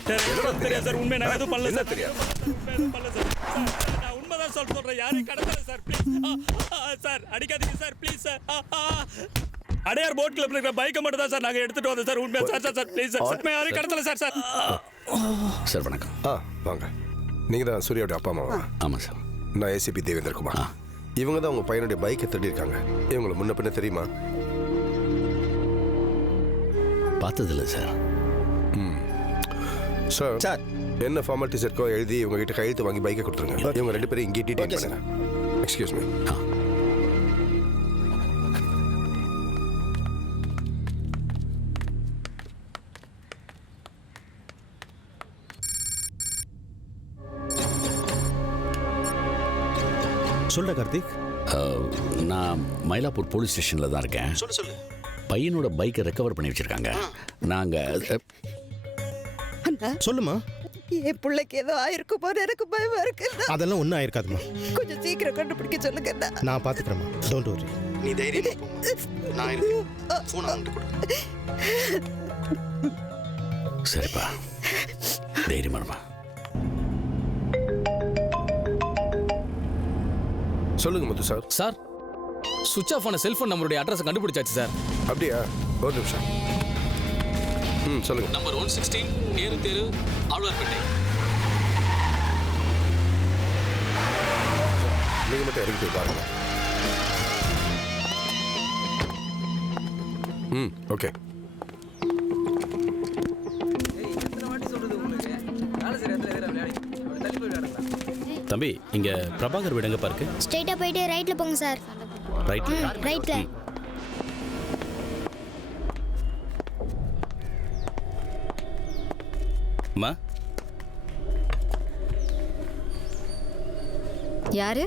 தெரியாது சார். உண்மை நான் எதுவும் பண்ணல சார். தெரியாது நான் உண்மைதான் சொல்றேன். யாரையும் கடத்தல சார். ப்ளீஸ் சார் அடிக்காதீங்க sir. Please sir. Adyar boat கிளப்ல இருக்கிற பைக்கை மட்டும் தான் சார் நாங்கள் எடுத்துட்டு வந்தோம் சார். உண்மையா sir. Sir sir please sir. சத்தியமாக யாரையும் கடத்தல சார். சார் சார் வணக்கம். வாங்க. நீங்கள் தான் சூர்யாவுடைய அப்பா அம்மாவா? ஆமாம் சார். நான் ஏசிபி தேவேந்திரகுமார். இவங்க தான் உங்கள் பையனுடைய பைக்கை தேடிருக்காங்க. இவங்களை முன்ன பின்ன தெரியுமா? பார்த்ததில்ல சார். சார் என்ன ஃபார்மாலிட்டிஸ் இருக்கோ எழுதி இவங்க கிட்ட கையெழுத்து வாங்கி பைக்கை கொடுத்துருங்க. இவங்க 2 பேரும் இங்கே டீடைல் பண்ணுங்க. Excuse me. சொல்ற கார்த்திக். நான் மயிலாப்பூர் போலீஸ் ஸ்டேஷனில் தான் இருக்கேன். சொல்லு. பையனோட பைக்கை ரெக்கவர் பண்ணி வச்சிருக்காங்க. நாங்கள் சொல்லுமா. என் பிள்ளைக்கு ஏதோ ஆயிருக்கும் போது எனக்கு பயமா இருக்கு. அதெல்லாம் ஒன்றும் ஆயிருக்காதுமா. கொஞ்சம் சீக்கிரம் கண்டுபிடிக்க சொல்லுங்க. நான் பார்த்துக்கிறேம்மா. Don't worry. நீ தைரியமா போ. நான் இருக்கேன். ஃபோன் அவன்கிட்ட கொடு. சரிப்பா, தைரியமானமா. சொல்லுங்க முத்து சார். சார் சுவிட்ச் ஆஃப் ஆன செல்போன் நம்பருடைய அட்ரஸ் கண்டுபிடிச்சாச்சு சார். அப்படியா? ஒரு நிமிஷம். சொல்லுங்க. நம்பர் 116 நேரு தெரு ஆழ்வார்பேட்டை. நீங்க மட்டும் இறங்கி போய் பாருங்க. ஓகே. தம்பி, இங்க பிரபாகர் வீடு எங்கப்பா இருக்கு? ஸ்ட்ரைட்டா போயிட்டு ரைட்ல போங்க சார். ரைட்ல. அம்மா, யாரு?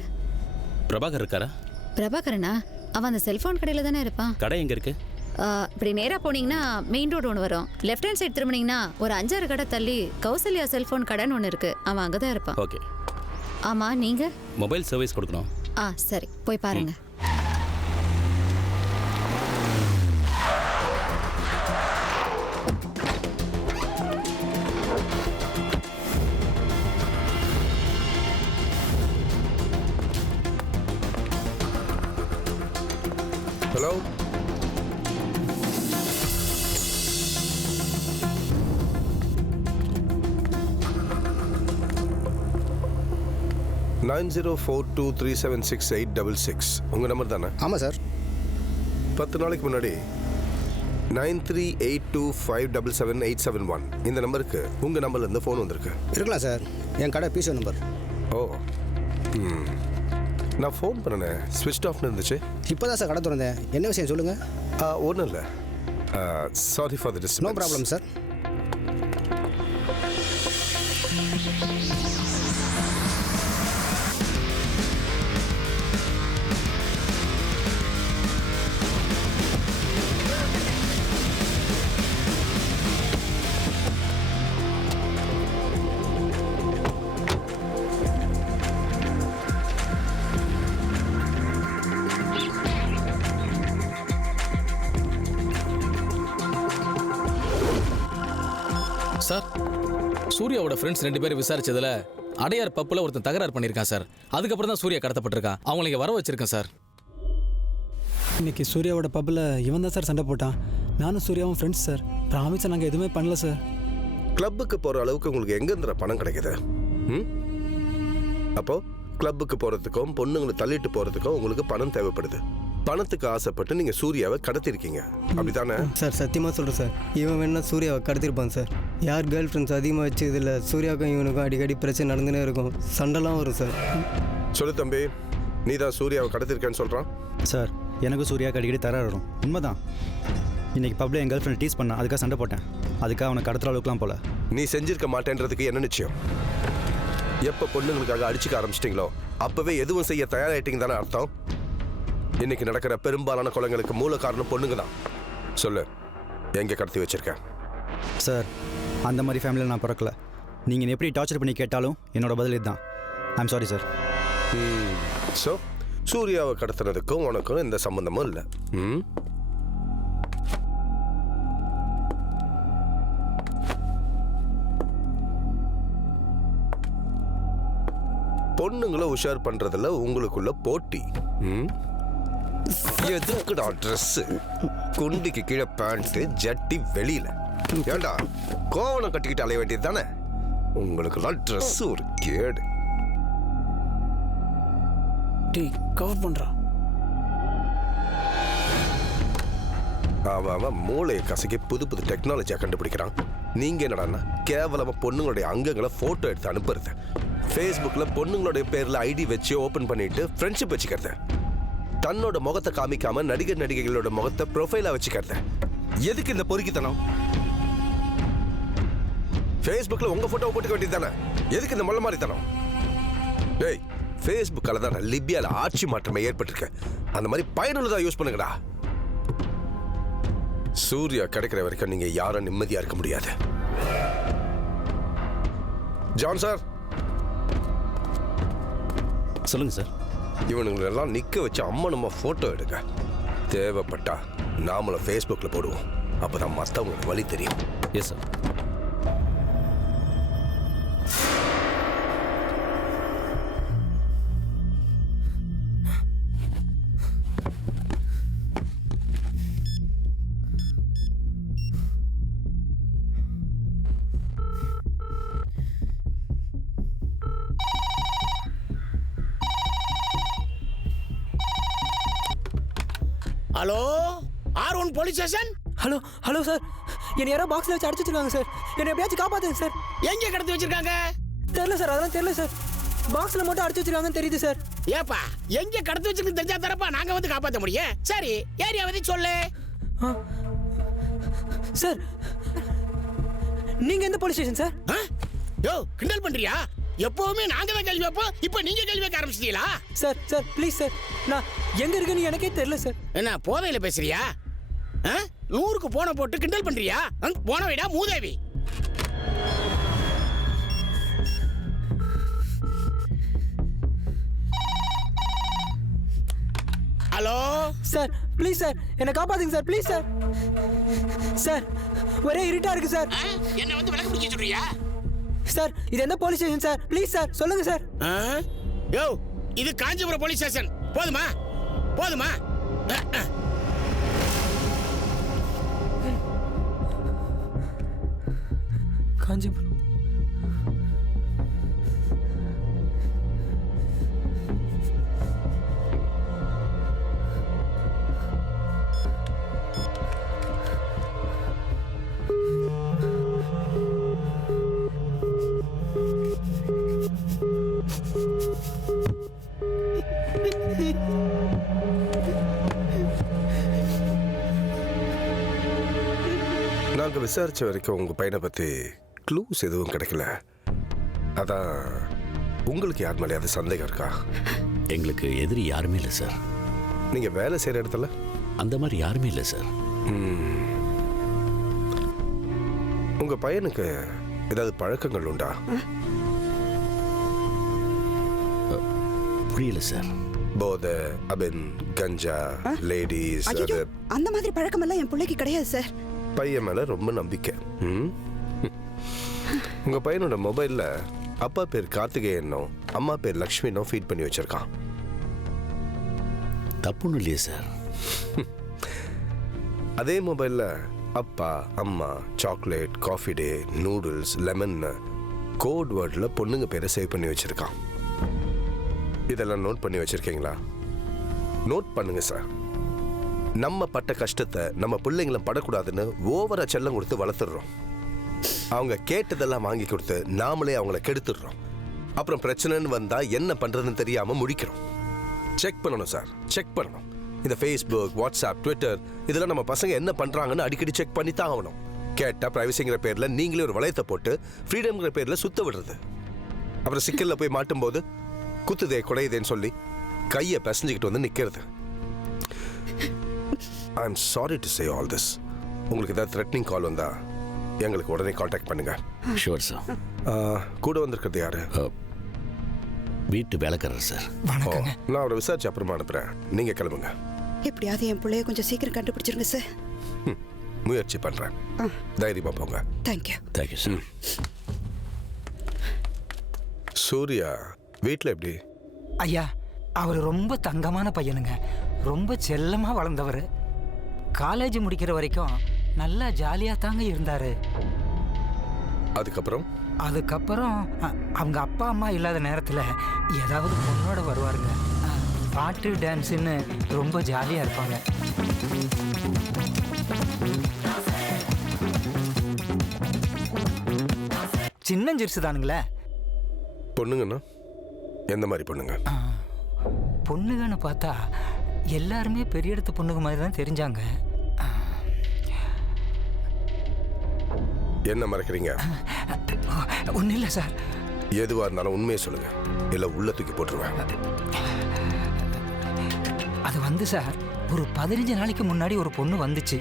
பிரபாகர் இருக்காரா? பிரபாகரனா? அவன் அந்த செல்போன் கடையில் தானே இருப்பான். கடை எங்க இருக்கு? இப்படி நேராக போனீங்கன்னா மெயின் ரோடு ஒன்று வரும். லெஃப்ட் ஹேண்ட் சைடு திரும்பினீங்கன்னா ஒரு 5-6 கடை தள்ளி கௌசல்யா செல்போன் கடைன்னு ஒன்று இருக்கு. அவன் அங்கே தான் இருப்பான். ஓகே. ஆமாம், நீங்கள்? மொபைல் சர்வீஸ் கொடுக்கணும். சரி, போய் பாருங்க. ஹலோ. $9042376866 உங்கள் நம்பர் தானே? ஆமாம் சார். 10 நாளைக்கு முன்னாடி 9382577871 இந்த நம்பருக்கு உங்கள் நம்பர்லேருந்து ஃபோன் வந்திருக்கு. இருக்கலாம் சார். என் கடை பிசிஓ நம்பர். ஓ, நான் ஃபோன் பண்ணேன், ஸ்விட்ச் ஆஃப்னு இருந்துச்சு. இப்போ தான் சார் கடை திறந்தேன். என்ன விஷயம் சொல்லுங்கள். ஒன்றும் இல்லை. Sorry for the disturbance. No problem sir. Sir, சூர்யாவோட ஃப்ரெண்ட்ஸ் 2 பேரும் விசாரிச்சதுல அடையார் பப்புல ஒருத்தன் தகராறு பண்ணியிருக்கான் சார். அதுக்கப்புறம் தான் சூர்யா கடத்தப்பட்டிருக்கான். அவங்களை இங்கே வர வச்சிருக்கேன் சார். இன்னைக்கு சூர்யாவோட பப்பில் இவன் தான் சார் சண்டை போட்டான். நானும் சூர்யாவும் ஃப்ரெண்ட்ஸ் சார். ப்ராமிஸை நாங்கள் எதுவுமே பண்ணல சார். கிளப்புக்கு போகிற அளவுக்கு உங்களுக்கு எங்கேருந்து பணம் கிடைக்குது? அப்போ கிளப்புக்கு போகிறதுக்கும் பொண்ணுங்களை தள்ளிட்டு போகிறதுக்கும் உங்களுக்கு பணம் தேவைப்படுது. பணத்துக்கு ஆசைப்பட்டு நீங்கள் சூர்யாவை கடத்திருக்கீங்க, அப்படித்தானே? சார் சத்தியமாக சொல்கிறேன் சார். இவன் வேணா சூர்யாவை கடத்திருப்பான் சார். யார் கேர்ள் ஃப்ரெண்ட்ஸ் அதிகமாக வச்சு இதில் சூர்யாவுக்கும் இவனுக்கும் அடிக்கடி பிரச்சனை நடந்துனே இருக்கும். சண்டைலாம் வரும் சார். சொல்லு தம்பி, நீ தான் சூர்யாவை கடத்திருக்கேன்னு சொல்கிறான். சார் எனக்கு சூர்யா அடிக்கடி தரார் வரும். உண்மைதான். இன்னைக்கு பப்ளிக் என் கேர்ள் ஃப்ரெண்ட் டீஸ் பண்ண, அதுக்காக சண்டை போட்டேன். அதுக்காக அவனை கடத்துற அளவுக்குலாம் போல. நீ செஞ்சிருக்க மாட்டேன்றதுக்கு என்ன நிச்சயம்? எப்போ பொண்ணுங்களுக்காக அடிச்சுக்க ஆரம்பிச்சிட்டிங்களோ அப்போவே எதுவும் செய்ய தயாராகிட்டீங்க தானே அர்த்தம். இன்னைக்கு நடக்கிற பெரும்பாலான கொலைங்களுக்கு மூல காரணம் பொண்ணுங்க தான். சொல்லு, எங்கே கடத்தி வச்சிருக்கேன்? சார் அந்த மாதிரி ஃபேமிலியில் நான் பிறக்கல. நீங்கள் எப்படி டார்ச்சர் பண்ணி கேட்டாலும் என்னோட பதில் இதுதான். I'm sorry sir. ஸோ சூர்யாவை கடத்தினதுக்கும் உனக்கும் எந்த சம்மந்தமும் இல்லை. பொண்ணுங்களை உஷார் பண்றதுல உங்களுக்குள்ள போட்டி. எதுக்குடா ட்ரெஸ்? குண்டிக்கு கீழே பேண்ட், ஜட்டி வெளியில. ஏண்டா கோவணம் கட்டிக்கிட்டு அலைய வேண்டியது தானே? உங்களுக்குலாம் ட்ரெஸ் ஒரு கேடு. கவர் பண்றா. அவன் மூளையை கசக்கி புது புது டெக்னாலஜியா கண்டுபிடிக்கிறான். நீங்க என்னடா கேவலமா பொண்ணுங்களுடைய அங்கங்களை போட்டோ எடுத்து அனுப்புறது, ஃபேஸ்புக்கில் பொண்ணுங்களுடைய பேரில் ஐடி வச்சு ஓப்பன் பண்ணிட்டு ஃப்ரெண்ட்ஷிப் வச்சுக்கிறது, தன்னோட முகத்தை காமிக்காம நடிகர் நடிகைகளோட முகத்தை ப்ரொஃபைலாக வச்சுக்கிறது. எதுக்கு இந்த பொறுக்கித்தனம்? ஃபேஸ்புக்கில் உங்கள் ஃபோட்டோவை போட்டுக்க வேண்டியது தானே? எதுக்கு இந்த மொள்ள மாதிரித்தனம்? டேய், ஃபேஸ்புக்கால தான் லிபியாவில் ஆட்சி மாற்றமே ஏற்பட்டிருக்கு. அந்த மாதிரி பயனுள்ளதாக யூஸ் பண்ணுங்கடா. சூர்யா கிடைக்கிற வரைக்கும் நீங்க யாரும் நிம்மதியா இருக்க முடியாது. John sir. சொல்லுங்க சார். இவனுங்களெல்லாம் நிக்க வச்சு அம்மனம்மா போட்டோ எடுக்க. தேவைப்பட்டா நாமளும் ஃபேஸ்புக்கில் போடுவோம். அப்பதான் மற்றவங்களுக்கு வழி தெரியும். Yes sir. Hello, R1 police station. Hello hello sir, என்னை யாரோ பாக்ஸில் வச்சு அடிச்சு வச்சிருக்காங்க சார். என்னை எப்படியாச்சும் காப்பாத்துங்க சார். எங்கே கடத்தி வச்சிருக்காங்க? தெரியல சார், அதெல்லாம் தெரியல சார். பாக்ஸில் மட்டும் அடிச்சு வச்சிருக்காங்கன்னு தெரியுது சார். ஏப்பா, எங்கே கடத்தி வச்சிருக்கு தெரிஞ்சா தரப்பா நாங்க வந்து காப்பாற்ற முடியும். சரி, ஏரியா வந்து சொல்லு. சார், நீங்க எந்த போலீஸ் ஸ்டேஷன் சார்? யோ, கிண்டல் பண்றியா? எப்பவுமே நாங்க தான் கேள்வி வைப்போம், இப்போ நீங்க கேள்வி வைக்க ஆரம்பிச்சிட்டீங்களா? சார் சார் ப்ளீஸ் சார், நான் எங்க இருக்குன்னு எனக்கே தெரியல சார். என்ன போதையில பேசுறியா? 100க்கு போன போட்டு கிண்டல் பண்றியா? போன வைடா மூதேவி. ஹலோ சார், ப்ளீஸ் சார், என்னை காப்பாத்துங்க சார், ப்ளீஸ் சார். சார், ஒரே இருட்டா இருக்கு சார். என்ன வந்து விளக்கு பிடிக்க சொல்றியா? சார், இது எந்த police station sir? Please sir, சொல்லுங்க சார். யோ, இது காஞ்சிபுரம் போலீஸ் ஸ்டேஷன். போதுமா? போதுமா? காஞ்சிபுரம். நாங்கள் விசாரிச்ச வரைக்கும் உங்கள் பையனை பற்றி க்ளூஸ் எதுவும் கிடைக்கல. அதான் உங்களுக்கு யார் மேலேயாவது சந்தேகம் இருக்கா? எங்களுக்கு எதிரி யாருமே இல்லை சார். நீங்கள் வேலை செய்கிற இடத்துல அந்த மாதிரி யாருமே இல்லை சார். உங்கள் பையனுக்கு ஏதாவது பழக்கங்கள் உண்டா? புரியல சார். போதை, அபின், கஞ்சா, லேடிஸ், அது அந்த மாதிரி பழக்கமெல்லாம் என் பிள்ளைக்கு கிடையாது சார். பையன் மேலே ரொம்ப நம்பிக்கை. உங்கள் பையனோட மொபைலில் அப்பா பேர் கார்த்திகேயனும் அம்மா பேர் லக்ஷ்மினும் ஃபீட் பண்ணி வச்சிருக்கான். தப்புன்னு இல்லையே சார். அதே மொபைலில் அப்பா, அம்மா, chocolate, coffee day, noodles, lemon code வேர்டில் பொண்ணுங்க பேரை சேவ் பண்ணி வச்சிருக்கான். இதெல்லாம் நோட் பண்ணி வச்சிருக்கீங்களா? நோட் பண்ணுங்க சார். நம்ம பட்ட கஷ்டத்தை நம்ம பிள்ளைங்களை படக்கூடாதுன்னு ஓவரா செல்லம் கொடுத்து வளர்த்துடுறோம். அவங்க கேட்டதெல்லாம் வாங்கி கொடுத்து நாமளே அவங்கள கெடுத்துடுறோம். அப்புறம் பிரச்சனைன்னு வந்தா என்ன பண்றதுன்னு தெரியாம முடிக்கிறோம். செக் பண்ணணும் சார், செக் பண்ணணும். இந்த ஃபேஸ்புக், வாட்ஸ்அப், ட்விட்டர் இதெல்லாம் நம்ம பசங்க என்ன பண்ணுறாங்கன்னு அடிக்கடி செக் பண்ணி தான் ஆகணும். கேட்டால் ப்ரைவசிங்கிற பேரில் நீங்களே ஒரு வளையத்தை போட்டு ஃப்ரீடம்ங்கிற பேரில் சுத்த விடுறது. அப்புறம் சிக்கலில் போய் மாட்டும்போது குத்துதே குடையுதேன்னு சொல்லி கையை பிசைஞ்சிக்கிட்டு வந்து நிற்கிறது. I am sorry to say all this. உங்களுக்கு ஏதாவது த்ரெட்னிங் கால் வந்தா எங்களுக்கு உடனே காண்டாக்ட் பண்ணுங்க. Sure sir. கூட வந்திருக்கிறது யாரு? வீட்டு வேலைக்காரர் சார். வணக்கங்க. நான் அவரை விசாரிச்சு அப்புறமா அனுப்புறேன். நீங்க கிளம்புங்க. எப்படியாவது என் பிள்ளைய கொஞ்சம் சீக்கிரம் கண்டுபிடிச்சிருங்க சார். முயற்சி பண்றேன். தைரியமா போங்க. தேங்க்யூ. Thank you sir. சூர்யா வீட்டில் எப்படி? ஐயா அவர் ரொம்ப தங்கமான பையனுங்க, ரொம்ப செல்லமாக வளர்ந்தவர். காலேஜ் முடிக்கிற வரைக்கும் நல்லா ஜாலியாக தாங்க இருந்தார். அதுக்கப்புறம் அவங்க அப்பா அம்மா இல்லாத நேரத்தில் ஏதாவது பொண்ணோட வருவாருங்க. பாட்டு டான்ஸுன்னு ரொம்ப ஜாலியாக இருப்பாங்க. சின்னஞ்சிறுசு தானுங்களே. பொண்ணுங்கண்ணா எந்த மாதிரி பொண்ணுங்க? பொண்ணுங்கன்னு பார்த்தா எல்லாருமே பெரிய இடத்து பொண்ணுங்க மாதிரி தான் தெரிஞ்சாங்க. என்ன மறைக்கிறீங்க? ஒன்றும் இல்லை சார். எதுவாக இருந்தாலும் உண்மையை சொல்லுங்க, இல்லை உள்ள தூக்கி போட்டுருவேன். அது வந்து சார், ஒரு 15 நாளைக்கு முன்னாடி ஒரு பொண்ணு வந்துச்சு.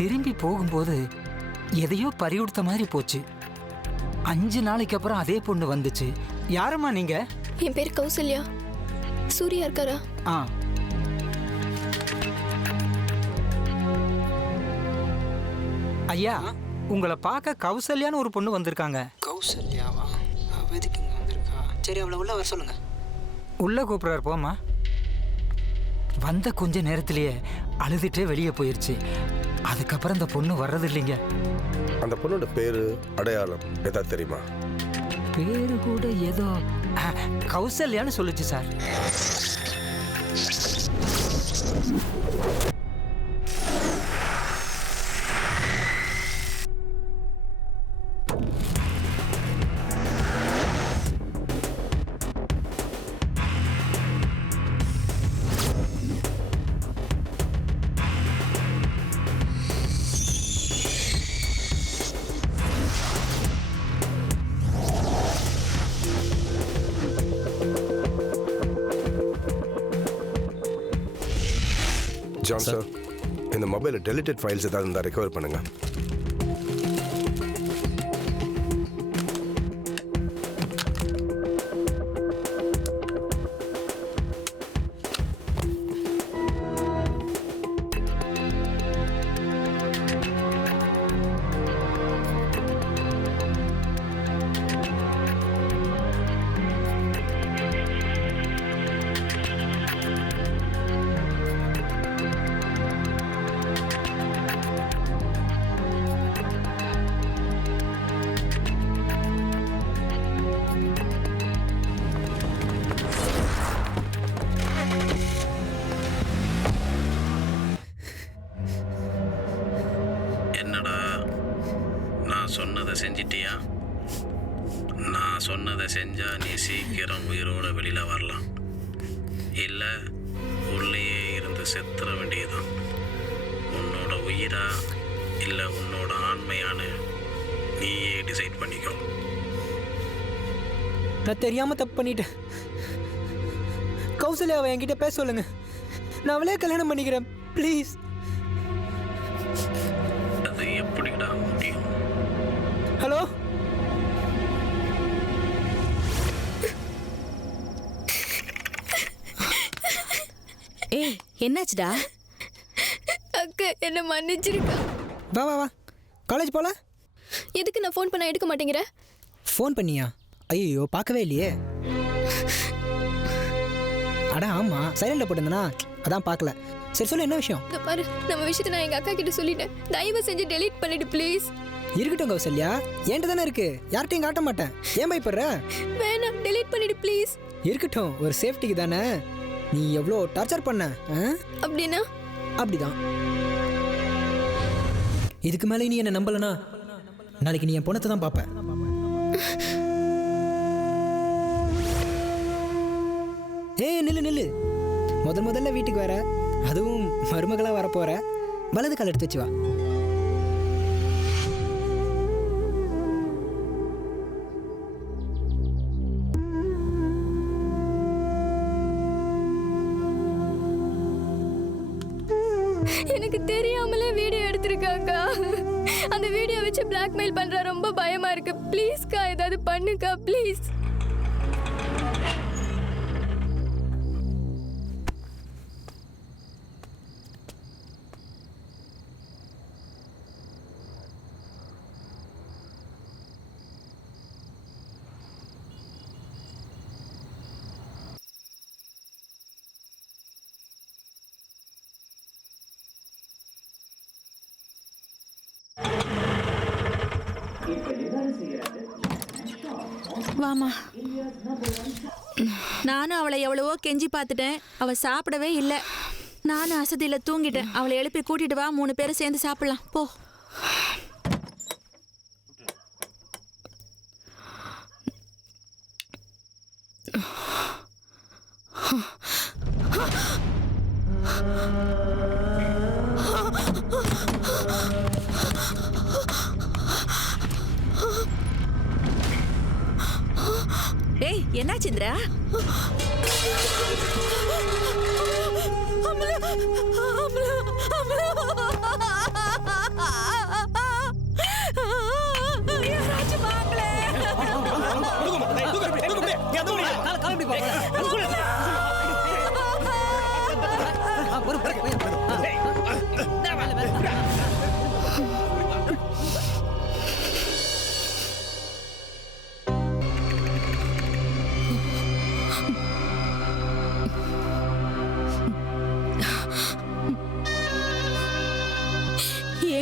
திரும்பி போகும்போது எதையோ பறிவுடுத்த மாதிரி போச்சு. 5 நாளைக்கு அப்புறம் அதே பொண்ணு வந்துச்சு. யாரம்மா நீங்க? என் பேர் கௌசல்யா. சூர்யா இருக்காரா? ஐயா, உங்களை பார்க்க கௌசல்யான்னு ஒரு பொண்ணு வந்திருக்காங்க. கௌசல்யாவா? அவ எதுக்கு இங்கே வந்திருக்கா? சரி, அவளை உள்ள வர சொல்லுங்க. உள்ள கூப்பிடுறாரு, போமா. வந்த கொஞ்ச நேரத்திலேயே அழுதுட்டே வெளியே போயிருச்சு. அதுக்கப்புறம் அந்த பொண்ணு வர்றது இல்லைங்க. அந்த பொண்ணோட பேரு, அடையாளம் ஏதாவது தெரியுமா? பேரு கூட ஏதோ கௌசல்யான்னு சொல்லுச்சு சார். ஜான் சார், இந்த மொபைலில் டெலிட்டட் ஃபைல்ஸ் ஏதாவது இருந்தால் ரெக்கவர் பண்ணுங்க. சொன்னதை செஞ்சிட்டியா? நான் சொன்னதை செஞ்சா நீ சீக்கிரம் உயிரோட வெளியில வரலாம், இல்லை உள்ளேயே இருந்து செத்துற வேண்டியதுதான். உன்னோட உயிரா இல்லை உன்னோட ஆண்மையானு நீயே டிசைட் பண்ணிக்கோ. நான் தெரியாம தப்பு பண்ணிட்டேன். கௌசல்யாவை என்கிட்ட பேச சொல்லுங்க, நான் அவளே கல்யாணம் பண்ணிக்கிறேன் ப்ளீஸ். அது எப்படிடா முடியும்? ஹலோ, ஏய் என்னாச்சுடா? அக்கா என்ன மன்னிச்சிருக்கா. வா வா வா, காலேஜ் போல. எதுக்கு நான் ஃபோன் பண்ண எடுக்க மாட்டேங்கிற? ஃபோன் பண்ணியா? ஐயோ பார்க்கவே இல்லையே. அட ஆமா, சைலண்ட்ல போட்டிருந்தனா அதான் பார்க்கல. சரி சொல்லு, என்ன விஷயம்? இந்த பாரு, நம்ம விஷயத்தை நான் எங்க அக்கா கிட்ட சொல்லிட்டேன். தயவு செஞ்சு டெலீட் பண்ணிடு ப்ளீஸ். இருக்கட்டும் கௌசல்யா, என்கிட்ட தானே இருக்கு, யார்கிட்டையும் காட்ட மாட்டேன். ஏன் பயப்படுற? வேணாம், டெலீட் பண்ணிடு ப்ளீஸ். இருக்கட்டும், ஒரு சேஃப்டிக்கு தானே. நீ எவ்வளோ டார்ச்சர் பண்ண? அப்படின்னா அப்படிதான். இதுக்கு மேலே நீ என்ன நம்பலனா நாளைக்கு நீ என் பொண்ணத்தை தான் பார்ப்ப. ஏய் நில்லு நில்லு, முதல்ல வீட்டுக்கு வர, அதுவும் மருமகளாக வரப்போற, வலது கால் எடுத்து வச்சு வா. எனக்கு தெரியாமலே வீடியோ எடுத்திருக்காக்கா. அந்த வீடியோ வச்சு பிளாக்மெயில் பண்ற, ரொம்ப பயமா இருக்கு. ப்ளீஸ்க்கா ஏதாவது பண்ணுக்கா ப்ளீஸ். வாமா. நானும் அவளை எவ்வளவோ கெஞ்சி பார்த்துட்டேன், அவள் சாப்பிடவே இல்லை. நானும் அசதியில் தூங்கிட்டேன். அவளை எழுப்பி கூட்டிட்டு வா, 3 பேரும் சேர்ந்து சாப்பிடலாம் போ. ஏய், என்ன சந்திரா?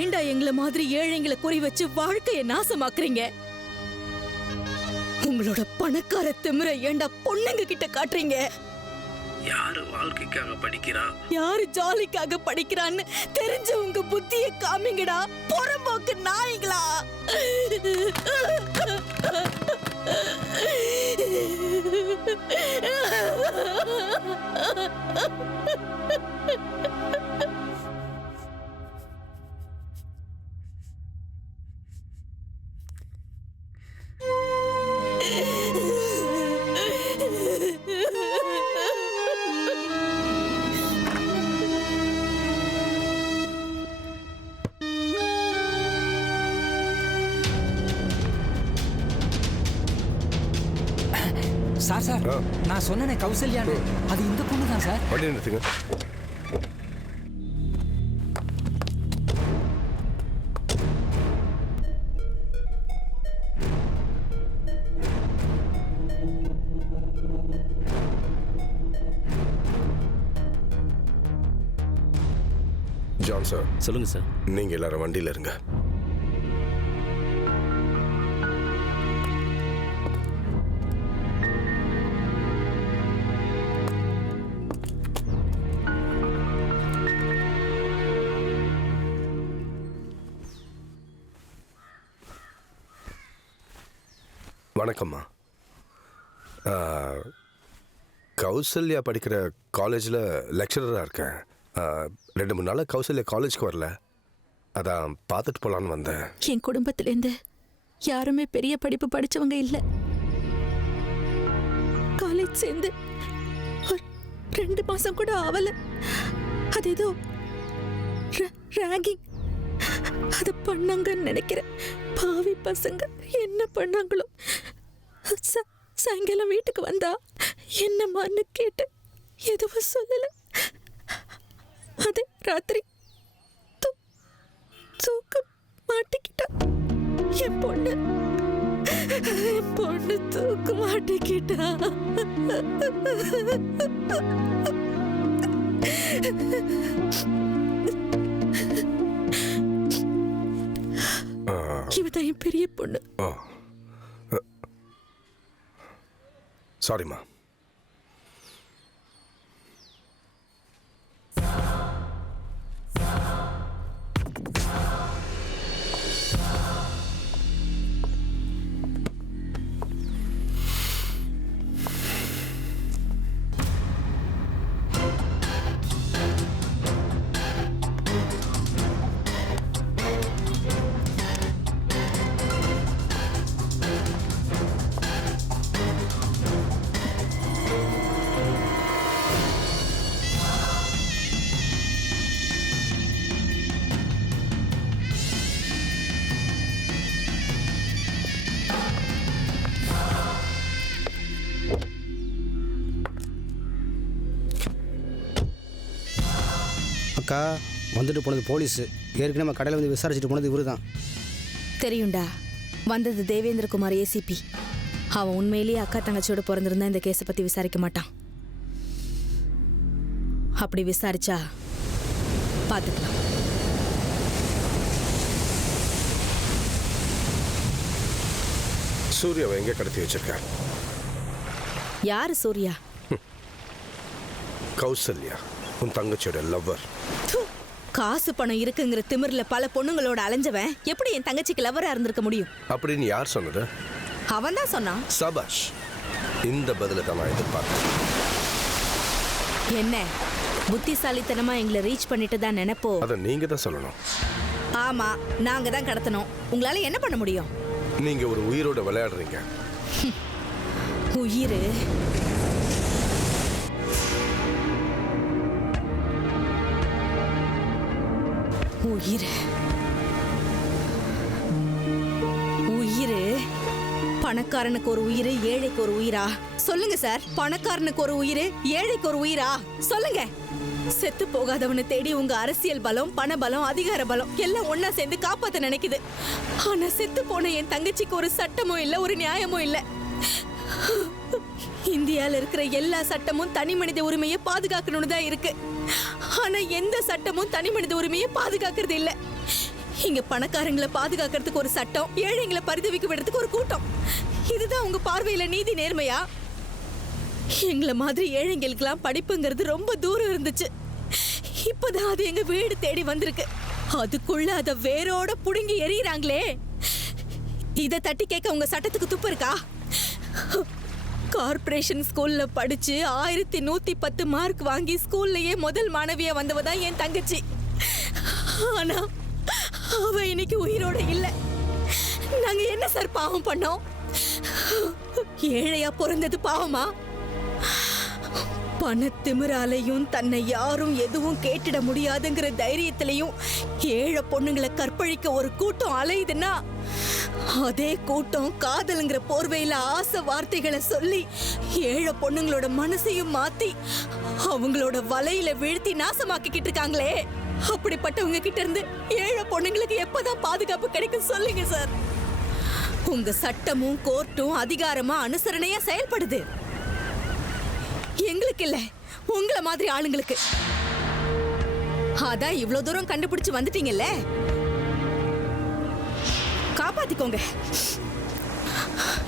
ஏண்டா எங்களை மாதிரி ஏழைங்களை குறி வச்சு வாழ்க்கையை நாசமாக்குறீங்க? உங்களோட பணக்கார திமிரை ஏண்டா பொண்ணுங்க கிட்ட காட்டுறீங்க? யாரு வாழ்க்கைக்காக படிக்கிறா, யாரு ஜாலிக்காக படிக்கிறான்னு தெரிஞ்ச உங்க புத்திய காமிங்கடா, புறம்போக்கு நாய்களா. சார் நான் சொன்னேனே கௌசல்யான்னு, அது இந்த பொண்ணு தான் சார். வண்டி நிறுத்துங்க. John sir. சொல்லுங்க சார். நீங்க எல்லாரும் வண்டியில இருங்க. வணக்கம்மா. கௌசல்யா படிக்கிற காலேஜில் லெக்சரராக இருக்கேன். 2-3 நாளாக கௌசல்யா காலேஜ்க்கு வரல, அதான் பார்த்துட்டு போகலான்னு வந்தேன். என் குடும்பத்திலேருந்து யாருமே பெரிய படிப்பு படிச்சவங்க இல்லை. காலேஜ் சேர்ந்து 2 மாசம் கூட ஆகல. அது ஏதோ ராகிங் அது பண்ணாங்கன்னு நினைக்கிறேன். பாவி பசங்க என்ன பண்ணாங்களோ. சாயங்காலம் வீட்டுக்கு வந்தா என்னமான்னு கேட்டு எதுவும் சொல்லல. அது ராத்திரி தூக்க மாட்டிக்கிட்டா. என் பொண்ணு தூக்க மாட்டிக்கிட்டா. இவதான் என் பெரிய பொண்ணு. சாரிம்மா. அக்கா வந்துட்டு போனது போலீஸு. ஏற்கனவே நம்ம கடையில் வந்து விசாரிச்சுட்டு போனது இவரு தான். தெரியும்டா, வந்தது தேவேந்திரகுமார் ஏசிபி. அவன் உண்மையிலேயே அக்கா தங்கச்சியோட பிறந்திருந்தா இந்த கேஸை பற்றி விசாரிக்க மாட்டான். அப்படி விசாரிச்சா பார்த்துக்கலாம். சூர்யாவை எங்கே கடத்தி வச்சிருக்க? யாரு சூர்யா? கௌசல்யா, உன் தங்கச்சியோட லவ்வர். காசு பணம் இருக்குங்கிற திமிர்ல பல பொண்ணுங்களோட அலைஞ்சவன் எப்படி என் தங்கச்சிக்கு லவ்வரா இருந்திருக்க முடியும்? அப்படின்னு யார் சொன்னது? அவன் தான் சொன்னான். சபாஷ், இந்த பதில தான் நான் எதிர்பார்த்தேன். என்ன புத்திசாலித்தனமா எங்களை ரீச் பண்ணிட்டு தான் நினைப்போ? அதை நீங்க தான் சொல்லணும். ஆமா, நாங்க தான் கடத்தணும். உங்களால என்ன பண்ண முடியும்? நீங்க ஒரு உயிரோட விளையாடுறீங்க. உயிர் உயிர் உயிர் பணக்காரனுக்கு ஒரு உயிர், ஏழைக்கு ஒரு உயிரா? சொல்லுங்க சார். பணக்காரனுக்கு ஒரு உயிர், ஏழைக்கு ஒரு உயிரா? சொல்லுங்க. செத்து போகாதவனை தேடி உங்க அரசியல் பலம், பண பலம், அதிகார பலம் எல்லாம் ஒன்னா சேர்ந்து காப்பாத்த நினைக்குது. ஆனா செத்து போன என் தங்கச்சிக்கு ஒரு சட்டமும் இல்ல, ஒரு நியாயமும் இல்ல. இந்தியால இருக்கிற எல்லா சட்டமும் தனி மனித உரிமையை பாதுகாக்கணும்னு தான் இருக்கு. ஆனா எந்த சட்டமும் தனி மனித உரிமையை பாதுகாக்கிறது இல்ல. இங்க பணக்காரங்களை பாதுகாக்கிறதுக்கு ஒரு சட்டம், ஏழைங்களை பரிதவிக்க விடுறதுக்கு ஒரு கூட்டம். இதுதான் உங்க பார்வையில நீதி நேர்மையா? எங்களை மாதிரி ஏழைங்களுக்கெல்லாம் படிப்புங்கிறது ரொம்ப தூரம் இருந்துச்சு. இப்பதான் அது எங்க வீடு தேடி வந்திருக்கு. அதுக்குள்ள அதை வேரோட புடுங்கி எறியறாங்களே. இதை தட்டி கேட்க உங்க சட்டத்துக்கு துப்பு இருக்கா? கார்ப்பரேஷன் ஸ்கூல்ல படிச்சு 1110 மார்க் வாங்கி ஸ்கூல்லயே முதல் மாணவியா வந்தவதான் என் தங்கச்சி. ஆனா அவ இன்னைக்கு உயிரோட இல்ல. நாங்க என்ன சார் பாவம் பண்ணோம்? ஏழையா பிறந்தது பாவமா? பணத்திமிராலையும் தன்னை யாரும் எதுவும் கேட்டிட முடியாதுங்கிற தைரியத்திலையும் ஏழை பொண்ணுங்களை கற்பழிக்க ஒரு கூட்டம் அலையுதுன்னா, அதே கூட்டம் காதலுங்கிற போர்வையில ஆசை வார்த்தைகளை சொல்லி ஏழை பொண்ணுங்களோட மனசையும் மாத்தி அவங்களோட வலையில வீழ்த்தி நாசமாக்கிக்கிட்டு இருக்காங்களே. அப்படிப்பட்டவங்க கிட்ட இருந்து ஏழை பொண்ணுங்களுக்கு எப்பதான் பாதுகாப்பு கிடைக்கும் சொல்லுங்க சார். உங்க சட்டமும் கோர்ட்டும் அதிகாரமா அனுசரணையா செயல்படுது. எங்களுக்கு இல்ல, உங்களை மாதிரி ஆளுங்களுக்கு. அதான் இவ்வளவு தூரம் கண்டுபிடிச்சு வந்துட்டீங்கல்ல, காப்பாத்திக்கோங்க.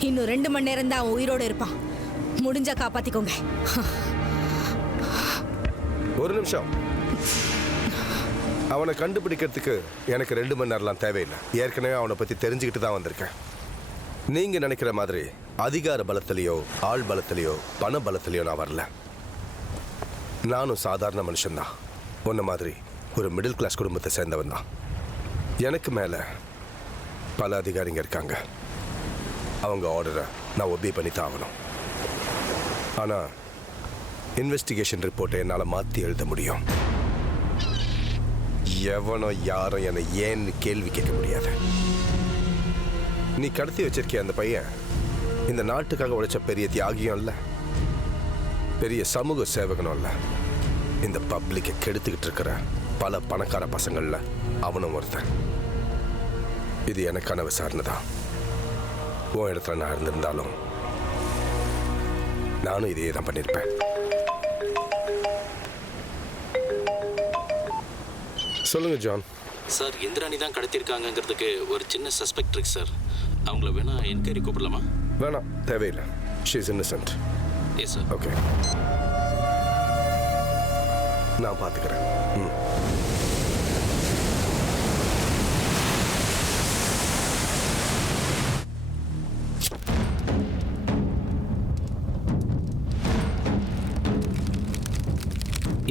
இன்னும் 2 மணி நேரம் தான் அவன் உயிரோட இருப்பான். முடிஞ்சா காப்பாத்திக்கோங்க. ஒரு நிமிஷம். அவனை கண்டுபிடிக்கிறதுக்கு எனக்கு 2 மணி நேரம்லாம் தேவையில்லை. ஏற்கனவே அவனை பத்தி தெரிஞ்சுக்கிட்டு தான் வந்திருக்கேன். நீங்க நினைக்கிற மாதிரி அதிகார பலத்திலேயோ, ஆள் பலத்திலேயோ, பண பலத்திலேயோ நான் வரல. நானும் சாதாரண மனுஷன்தான். உன்ன மாதிரி ஒரு மிடில் கிளாஸ் குடும்பத்தை சேர்ந்தவன் தான். எனக்கு மேல பல அதிகாரிங்க இருக்காங்க. அவங்க ஆர்டரை நான் ஒபே பண்ணி தான் ஆகணும். ஆனா இன்வெஸ்டிகேஷன் ரிப்போர்ட்டை என்னால் மாற்றி எழுத முடியும். எவனோ யாரும் என்னை ஏன்னு கேள்வி கேட்க முடியாது. நீ கடத்தி வச்சிருக்கிய அந்த பையன் இந்த நாட்டுக்காக உழைச்ச பெரிய தியாகியும் இல்லை, பெரிய சமூக சேவகனும் இல்லை. இந்த பப்ளிக்கை கெடுத்துக்கிட்டு இருக்கிற பல பணக்கார பசங்கள்ல அவனும் ஒருத்தன். இது எனக்கான விசாரணை தான். உன் இடத்துல நான் இருந்திருந்தாலும் நானும் இதையே தான் பண்ணியிருப்பேன். சொல்லுங்க ஜான். சார், இந்திராணி தான் கடத்திருக்காங்கிறதுக்கு ஒரு சின்ன சஸ்பெக்ட் இருக்கு சார். அவங்கள வேணா என்கொயரி கூப்பிடலாமா? வேணாம், தேவையில்லை. She is Innocent. Yes sir. Okay, நான் பார்த்துக்கிறேன்.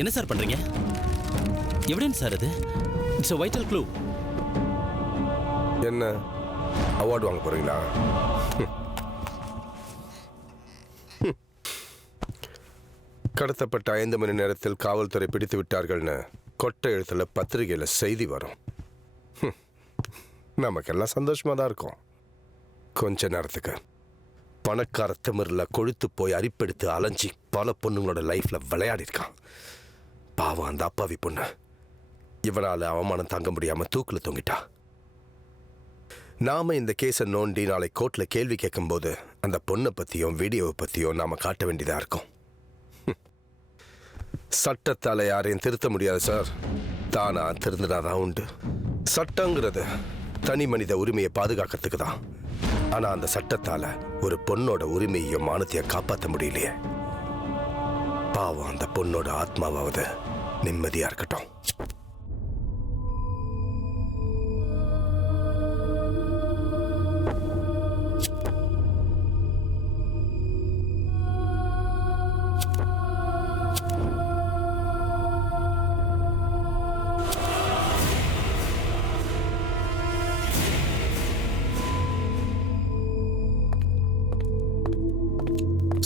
என்ன சார் பண்றீங்க? எவிடன்ஸ் சார் அது. It's a vital clue. என்ன அவார்டு வாங்க போறீங்களா? கடத்தப்பட்ட 5 மணி நேரத்தில் காவல்துறை பிடித்து விட்டார்கள்னு கொட்டை எழுத்துல பத்திரிகையில் செய்தி வரும். நமக்கெல்லாம் சந்தோஷமா தான் இருக்கும். கொஞ்ச நேரத்துக்கு பணக்கார திமிரில் கொழுத்து போய் அரிப்பெடுத்து அலைஞ்சி பல பொண்ணுங்களோட லைஃப்ல விளையாடி இருக்கான். பாவம் அந்த அப்பாவி பொண்ணு இவனால அவமானம் தாங்க முடியாம தூக்குல தொங்கிட்டா. நாம இந்த கேஸை நோண்டி நாளை கோர்ட்ல கேள்வி கேட்கும்போது அந்த பொண்ணை பத்தியும் வீடியோவை பத்தியும் நாம காட்ட வேண்டியதா இருக்கும். சட்டத்தால யாரையும் திருத்த முடியாது சார். தானா திருந்தினாதான் உண்டு. சட்டங்கிறது தனி மனித உரிமையை பாதுகாக்கிறதுக்கு தான். ஆனா அந்த சட்டத்தால ஒரு பொண்ணோட உரிமையையும் மானத்தையும் காப்பாற்ற முடியலையே. பாவம் அந்த பொண்ணோட ஆத்மாவாவது நிம்மதியா இருக்கட்டும்.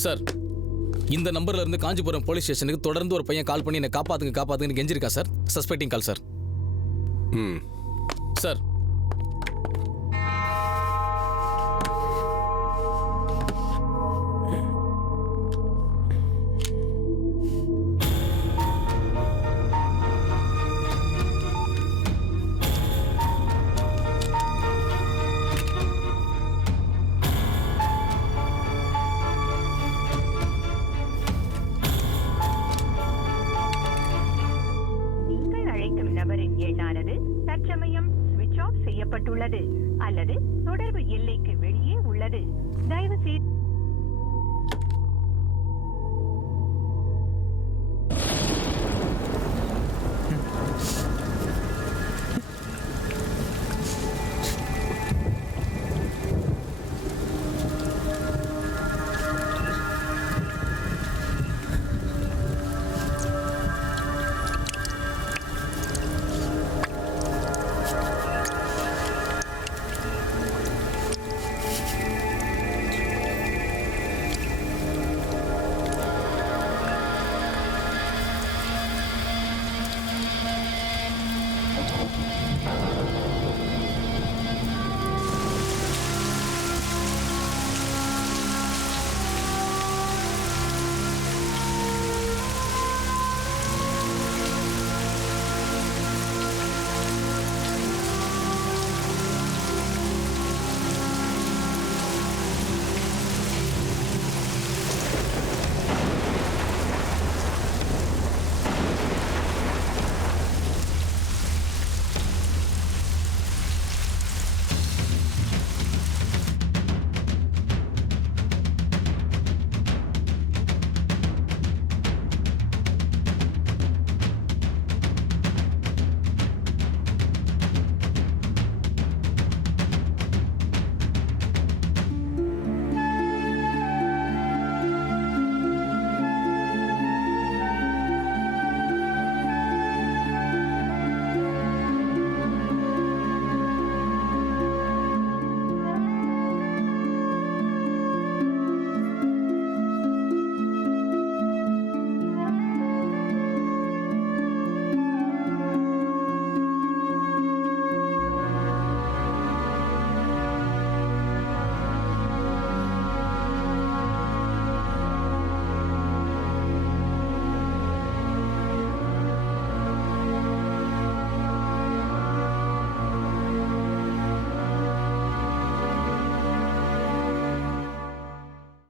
சார், இந்த நம்பர்ல இருந்து காஞ்சிபுரம் போலீஸ் ஸ்டேஷனுக்கு தொடர்ந்து ஒரு பையன் கால் பண்ணி என்ன காப்பாத்துங்கன்னு கெஞ்சிருக்கா sir. Suspecting call sir. Sir, செய்யப்பட்டுள்ளது அல்லது தொடர்பு எல்லைக்கு வெளியே உள்ளது. தயவு செய்து